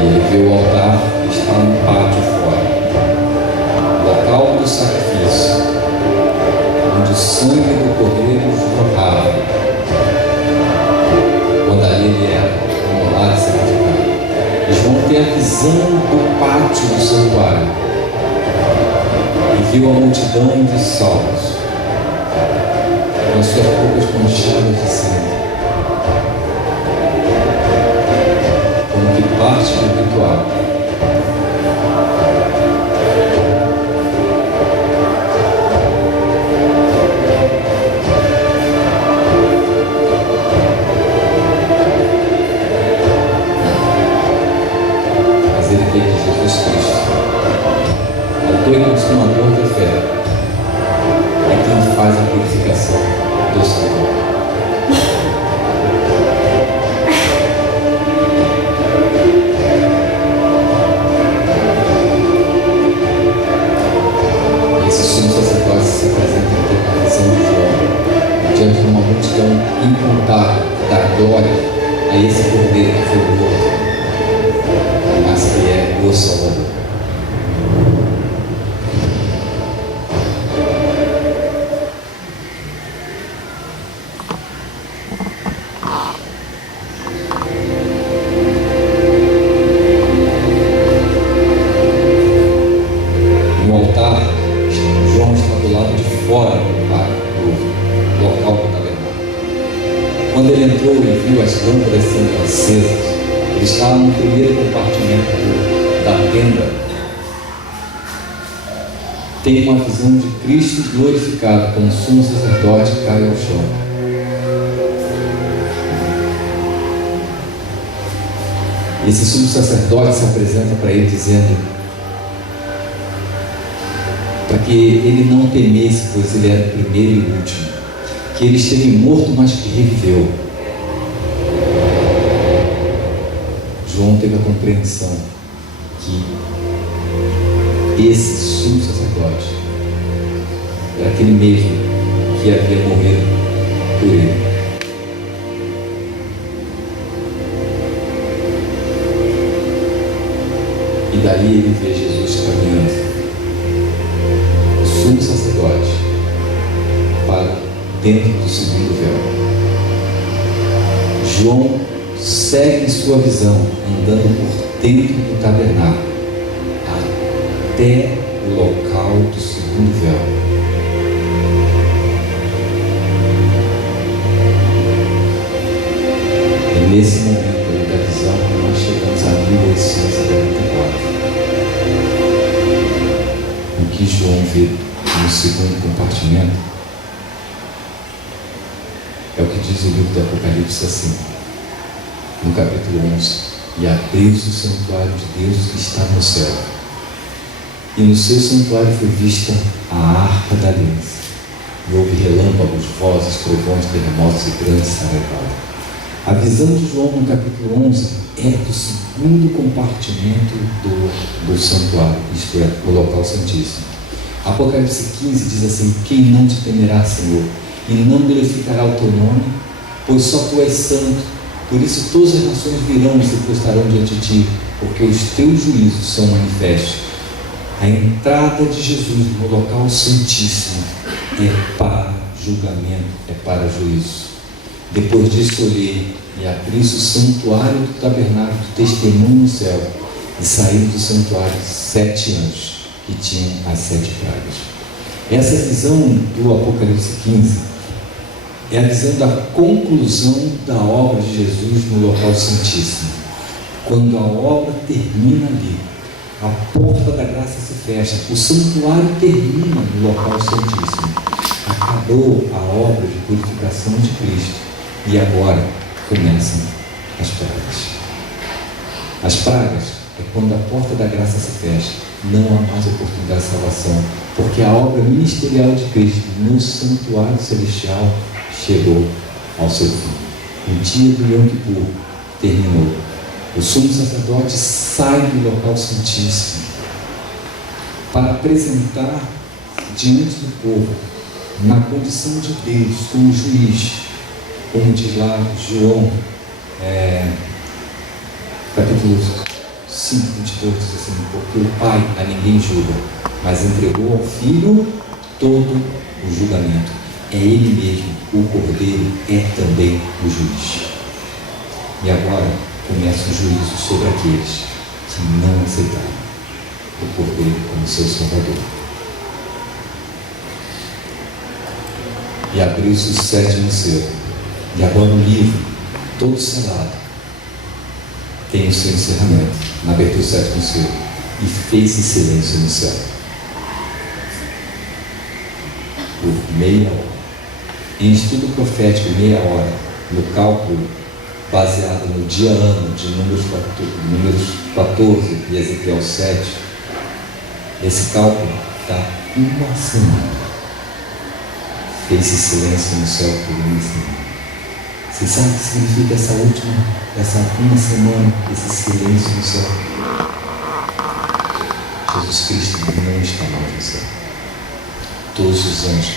E ele vê o altar que está no pátio fora, local do sacrifício, onde o sangue do cordeiro jorrava, quando ali ele era imolado e sacrificado. E João João tem a visão do pátio do santuário e viu a multidão de salvos com suas roupas manchadas de sangue, como que parte do ritual. Mas ele vê que Jesus Cristo, autor e consumador da fé, é quem faz a purificação do Senhor. Esse sumo sacerdote se apresenta na visão de João, diante de uma multidão incontável, da glória a esse cordeiro que foi morto, mas que é o Salvador. No altar, João está do lado de fora do local do tabernáculo. Quando ele entrou e viu as lâmpadas sendo acesas, ele estava no primeiro compartimento da tenda. Tem uma visão de Cristo glorificado como sumo sacerdote cai ao chão. Esse sumo sacerdote se apresenta para ele dizendo para que ele não temesse, pois ele era o primeiro e o último, que ele esteve morto, mas que reviveu. João teve a compreensão que esse sumo sacerdote era aquele mesmo que havia morrido por ele. E daí ele vê Jesus caminhando, o sumo sacerdote, para dentro do segundo véu. João segue sua visão, andando por dentro do tabernáculo, até o local do segundo véu. E nesse momento da visão, nós chegamos a 1844. O que João vê no segundo compartimento é o que diz o livro do Apocalipse assim, no capítulo 11: e abriu-se o santuário de Deus que está no céu, e no seu santuário foi vista a arca da aliança, e houve relâmpagos, vozes, trovões, terremotos e grandes saraivada. A visão de João no capítulo 11 é do segundo compartimento do santuário, isto é, o local santíssimo. Apocalipse 15 diz assim: quem não te temerá, Senhor, e não glorificará o teu nome, pois só tu és santo. Por isso todas as nações virão e se prostarão diante de ti, porque os teus juízos são manifestos. A entrada de Jesus no local santíssimo é para julgamento, é para juízo. Depois disso olhei, e abriu-se o santuário do tabernáculo do testemunho no céu, e saíram do santuário 7 anjos, que tinham as 7 pragas. Essa visão do Apocalipse 15 é a visão da conclusão da obra de Jesus no local santíssimo. Quando a obra termina ali, a porta da graça se fecha, o santuário termina no local santíssimo. Acabou a obra de purificação de Cristo e agora começam as pragas. As pragas é quando a porta da graça se fecha, não há mais oportunidade de salvação, porque a obra ministerial de Cristo no santuário celestial chegou ao seu fim. O dia do Yom Kippur terminou. O sumo sacerdote sai do local santíssimo para apresentar diante do povo, na condição de Deus, como juiz, como diz lá João, capítulo 5, 22, diz assim: porque o Pai a ninguém julga, mas entregou ao Filho todo o julgamento. É Ele mesmo, o Cordeiro é também o juiz. E agora começa o juízo sobre aqueles que não aceitaram o Cordeiro como seu Salvador. E abriu-se o sétimo selo. E agora o livro, todo selado, tem o seu encerramento, na abertura do sétimo selo. E fez-se silêncio no céu. Por meia hora. Em estudo profético, meia hora, no cálculo baseado no dia-ano de Números 14 e Ezequiel 7, esse cálculo dá uma semana. Fez-se silêncio no céu por uma semana. Vocês sabem o que significa essa uma semana, esse silêncio no céu? Jesus Cristo não está mais no céu. Todos os anjos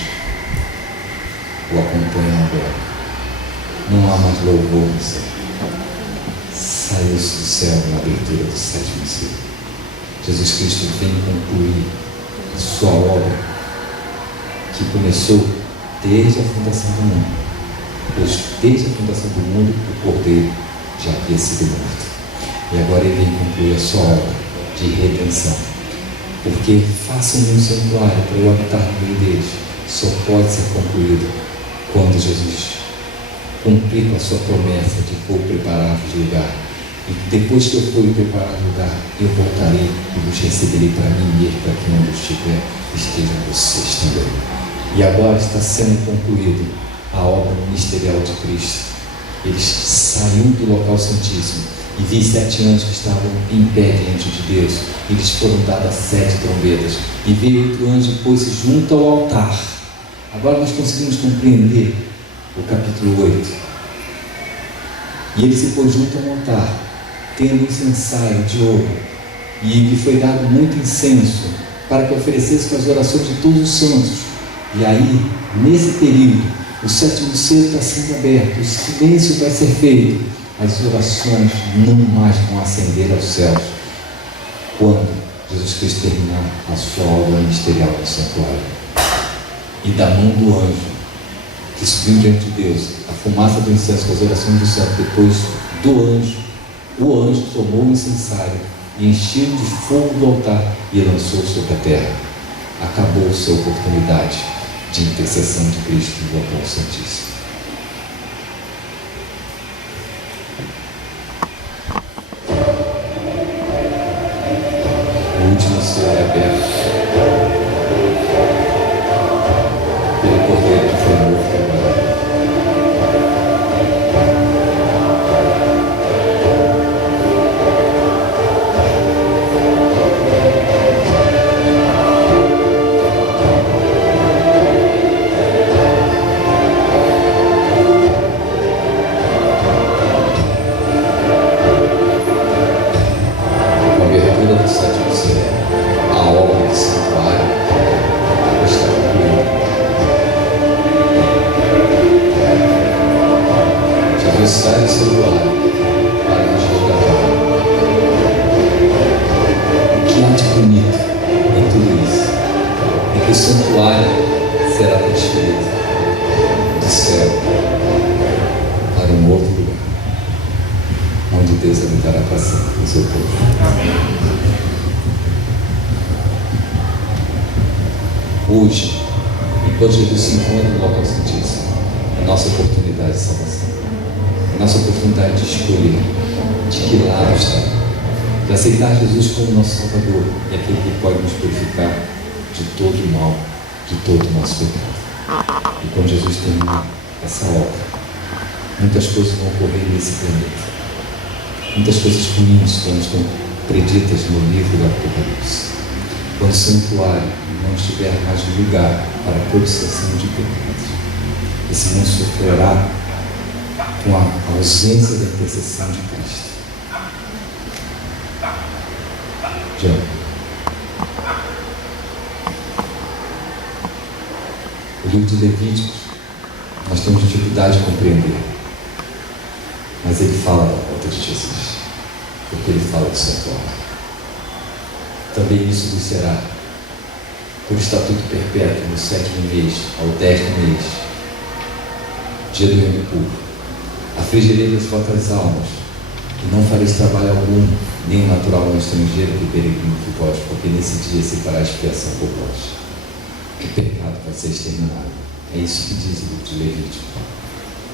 o acompanham agora. Não há mais louvor no céu. Saiu-se do céu na abertura do sétimo selo. Jesus Cristo vem concluir a sua obra, que começou desde a fundação do mundo. Pois desde a fundação do mundo, o Cordeiro já havia sido morto. E agora ele vem concluir a sua obra de redenção. Porque façam-me um santuário para eu habitar no meio deles. Só pode ser concluído quando Jesus cumprir com a sua promessa de vou preparar-vos lugar. E depois que eu for preparar lugar, eu voltarei e vos receberei para mim mesmo, para que onde eu estiver, estejam vocês também. E agora está sendo concluída a obra ministerial de Cristo. Ele saiu do local santíssimo e vi 7 anjos que estavam em pé diante de Deus. Eles foram dadas 7 trombetas. E veio outro anjo e pôs-se junto ao altar. Agora nós conseguimos compreender o capítulo 8. E ele se pôs junto ao altar, tendo um incensário de ouro, e lhe foi dado muito incenso, para que oferecesse com as orações de todos os santos. E aí, nesse período, o sétimo selo está sendo aberto, o silêncio vai ser feito, as orações não mais vão ascender aos céus, quando Jesus Cristo terminar a sua obra ministerial no santuário. E da mão do anjo que subiu diante de Deus, a fumaça do incenso com as orações do santo, depois do anjo, o anjo tomou o incensário e encheu de fogo do altar e lançou sobre a terra. Acabou-se a oportunidade de intercessão de Cristo no local santíssimo. O último selo é aberto pelo Cordeiro que foi morto agora. Sai do celular para nos resgatar. O que há de bonito em tudo isso é que o santuário será transferido do céu para um outro lugar, onde Deus habitará para sempre no seu povo. Hoje, enquanto Jesus se encontra no local santíssimo, é a nossa oportunidade de salvação. A nossa oportunidade de escolher de que lado está, de aceitar Jesus como nosso Salvador e aquele que pode nos purificar de todo o mal, de todo o nosso pecado. E quando Jesus terminar essa obra, muitas coisas vão ocorrer nesse planeta. Muitas coisas ruins, como estão preditas no livro do Apocalipse. Quando o santuário não estiver mais lugar para a purificação de pecados, esse mundo sofrerá com a ausência da intercessão de Cristo. John. O livro de Levíticos, nós temos dificuldade de compreender, mas ele fala da volta de Jesus, porque ele fala do santuário. Também isso vos será por estatuto perpétuo no 7º mês, ao 10º mês, dia do ano puro. Afligirei as vossas almas, E não fareis trabalho algum, nem natural nem estrangeiro, que peregrino que pode, porque nesse dia se fará expiação por vós. O pecado vai ser exterminado. É isso que diz o livro de Levítico.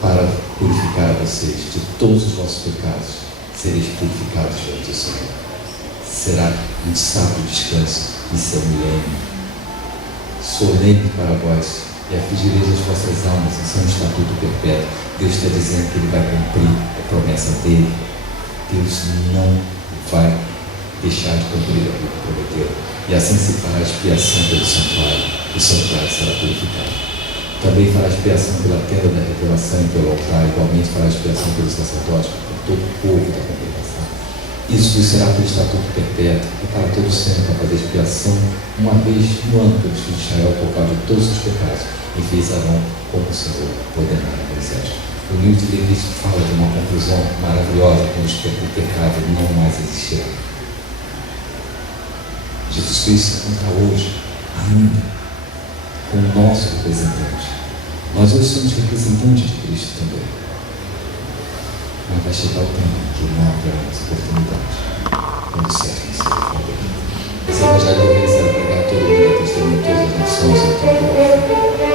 Para purificar vocês de todos os vossos pecados, sereis purificados diante do Senhor. Será um sábado descanso e seu milênio. Solene para vós, e afligireis as vossas almas, isso é um estatuto perpétuo. Deus está dizendo que Ele vai cumprir a promessa dEle. Deus não vai deixar de cumprir aquilo que prometeu. E assim se fará expiação pelo santuário. O santuário será purificado. Também fará expiação pela tenda da revelação e pelo altar. Igualmente fará expiação pelo sacerdote, por todo o povo da congregação. Isso será por estatuto perpétuo e para todo sempre, para fazer expiação uma vez no ano pelos filhos de Israel por causa de todos os pecados. E fez Arão como o Senhor ordenara a Moisés. O livro de Levítico fala de uma conclusão maravilhosa, quando o pecado não mais existirá. Jesus Cristo encontra hoje, ainda, como nosso representante. Nós hoje somos representantes de Cristo também. Mas vai chegar o tempo que não haverá mais oportunidade. Quando o certo não será favorito. Esse evangelho deve ser pregar a todo mundo, a testemunho de todas as nações, então,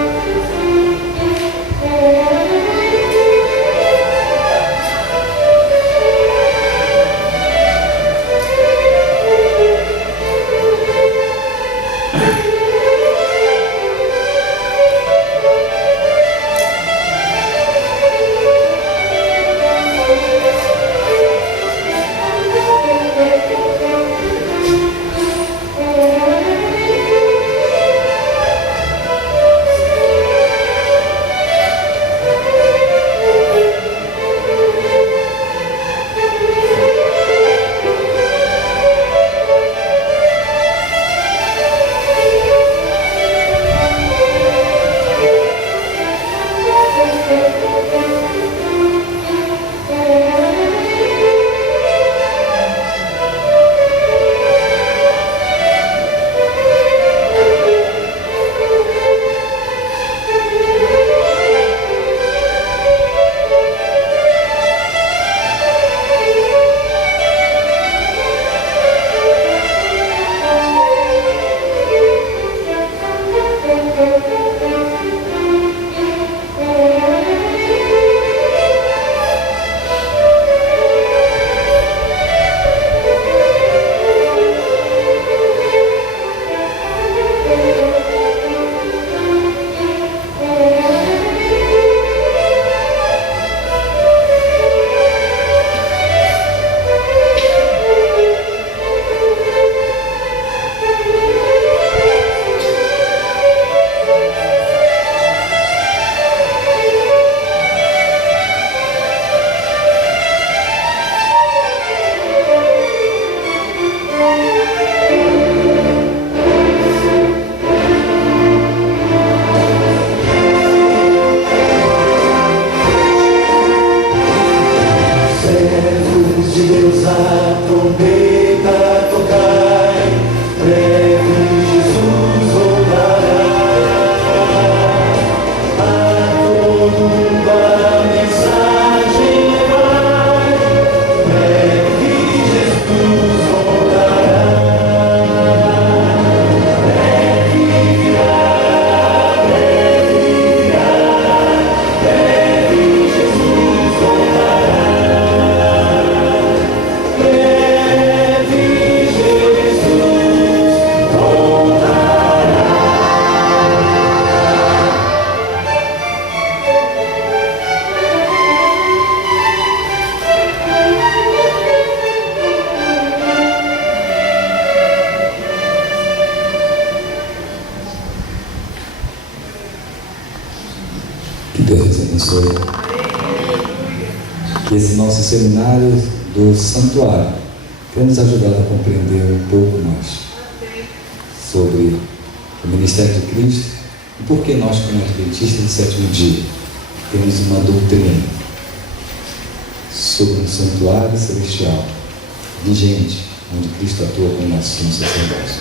Deus abençoe. Que esse nosso seminário do santuário tenha nos ajudado a compreender um pouco mais sobre o ministério de Cristo e por que nós, como adventistas do sétimo dia, temos uma doutrina sobre um santuário celestial vigente, onde Cristo atua como nosso sumo sacerdote.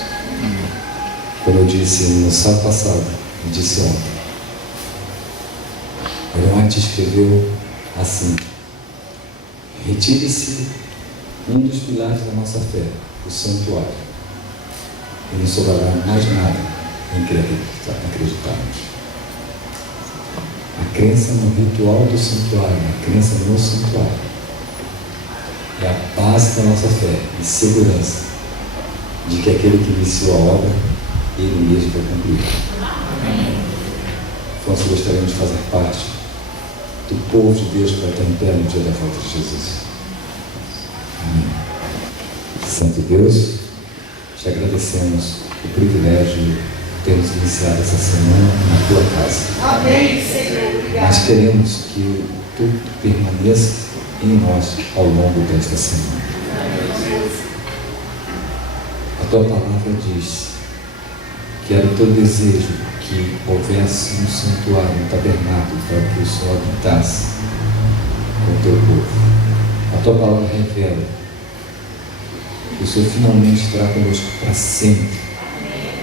Como eu disse no sábado passado, e disse ontem, Ellen White escreveu assim: retire-se um dos pilares da nossa fé, o santuário. E não sobrará mais nada em acreditarmos. A crença no ritual do santuário, a crença no santuário, é a base da nossa fé e segurança de que aquele que iniciou a obra, ele mesmo vai concluir. Nós gostaríamos de fazer parte do povo de Deus que vai estar em pé no dia da volta de Jesus. Amém. Santo Deus, te agradecemos o privilégio de termos iniciado essa semana na tua casa. Amém, Senhor. Obrigado. Nós queremos que tu permaneça em nós ao longo desta semana. A tua palavra diz que era o teu desejo que houvesse um santuário, um tabernáculo para que o Senhor habitasse com o teu povo. A tua palavra revela que o Senhor finalmente estará conosco para sempre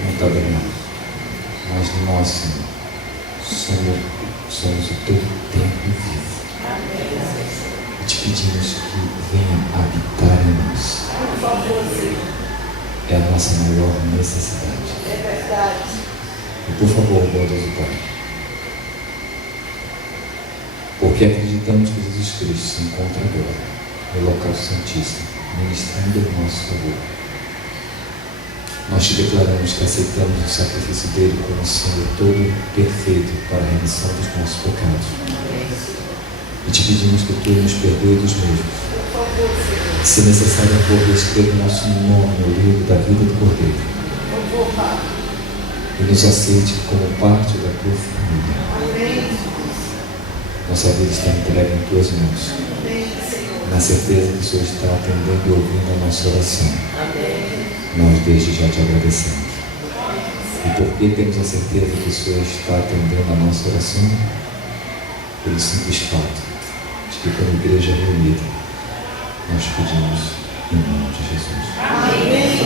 no tabernáculo. Mas nós, Senhor, somos o teu templo vivo. E te pedimos que venha habitar em nós. É a nossa maior necessidade. É verdade. E por favor, bondoso Pai, porque acreditamos que Jesus Cristo se encontra agora no local santíssimo, ministrando em nosso favor, nós te declaramos que aceitamos o sacrifício dele como sendo todo perfeito para a remissão dos nossos pecados. E te pedimos que tu nos perdoe dos mesmos. Se necessário for, escreva o nosso nome no livro da vida do Cordeiro. E nos aceite como parte da tua família. Nossa vida está entregue em tuas mãos. Na certeza que o Senhor está atendendo e ouvindo a nossa oração. Nós desde já te agradecemos. E porque temos a certeza que o Senhor está atendendo a nossa oração? Pelo simples fato de que como igreja reunida, nós pedimos em nome de Jesus. Amém.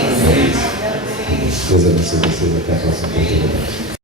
Deus abençoe vocês até a próxima oportunidade.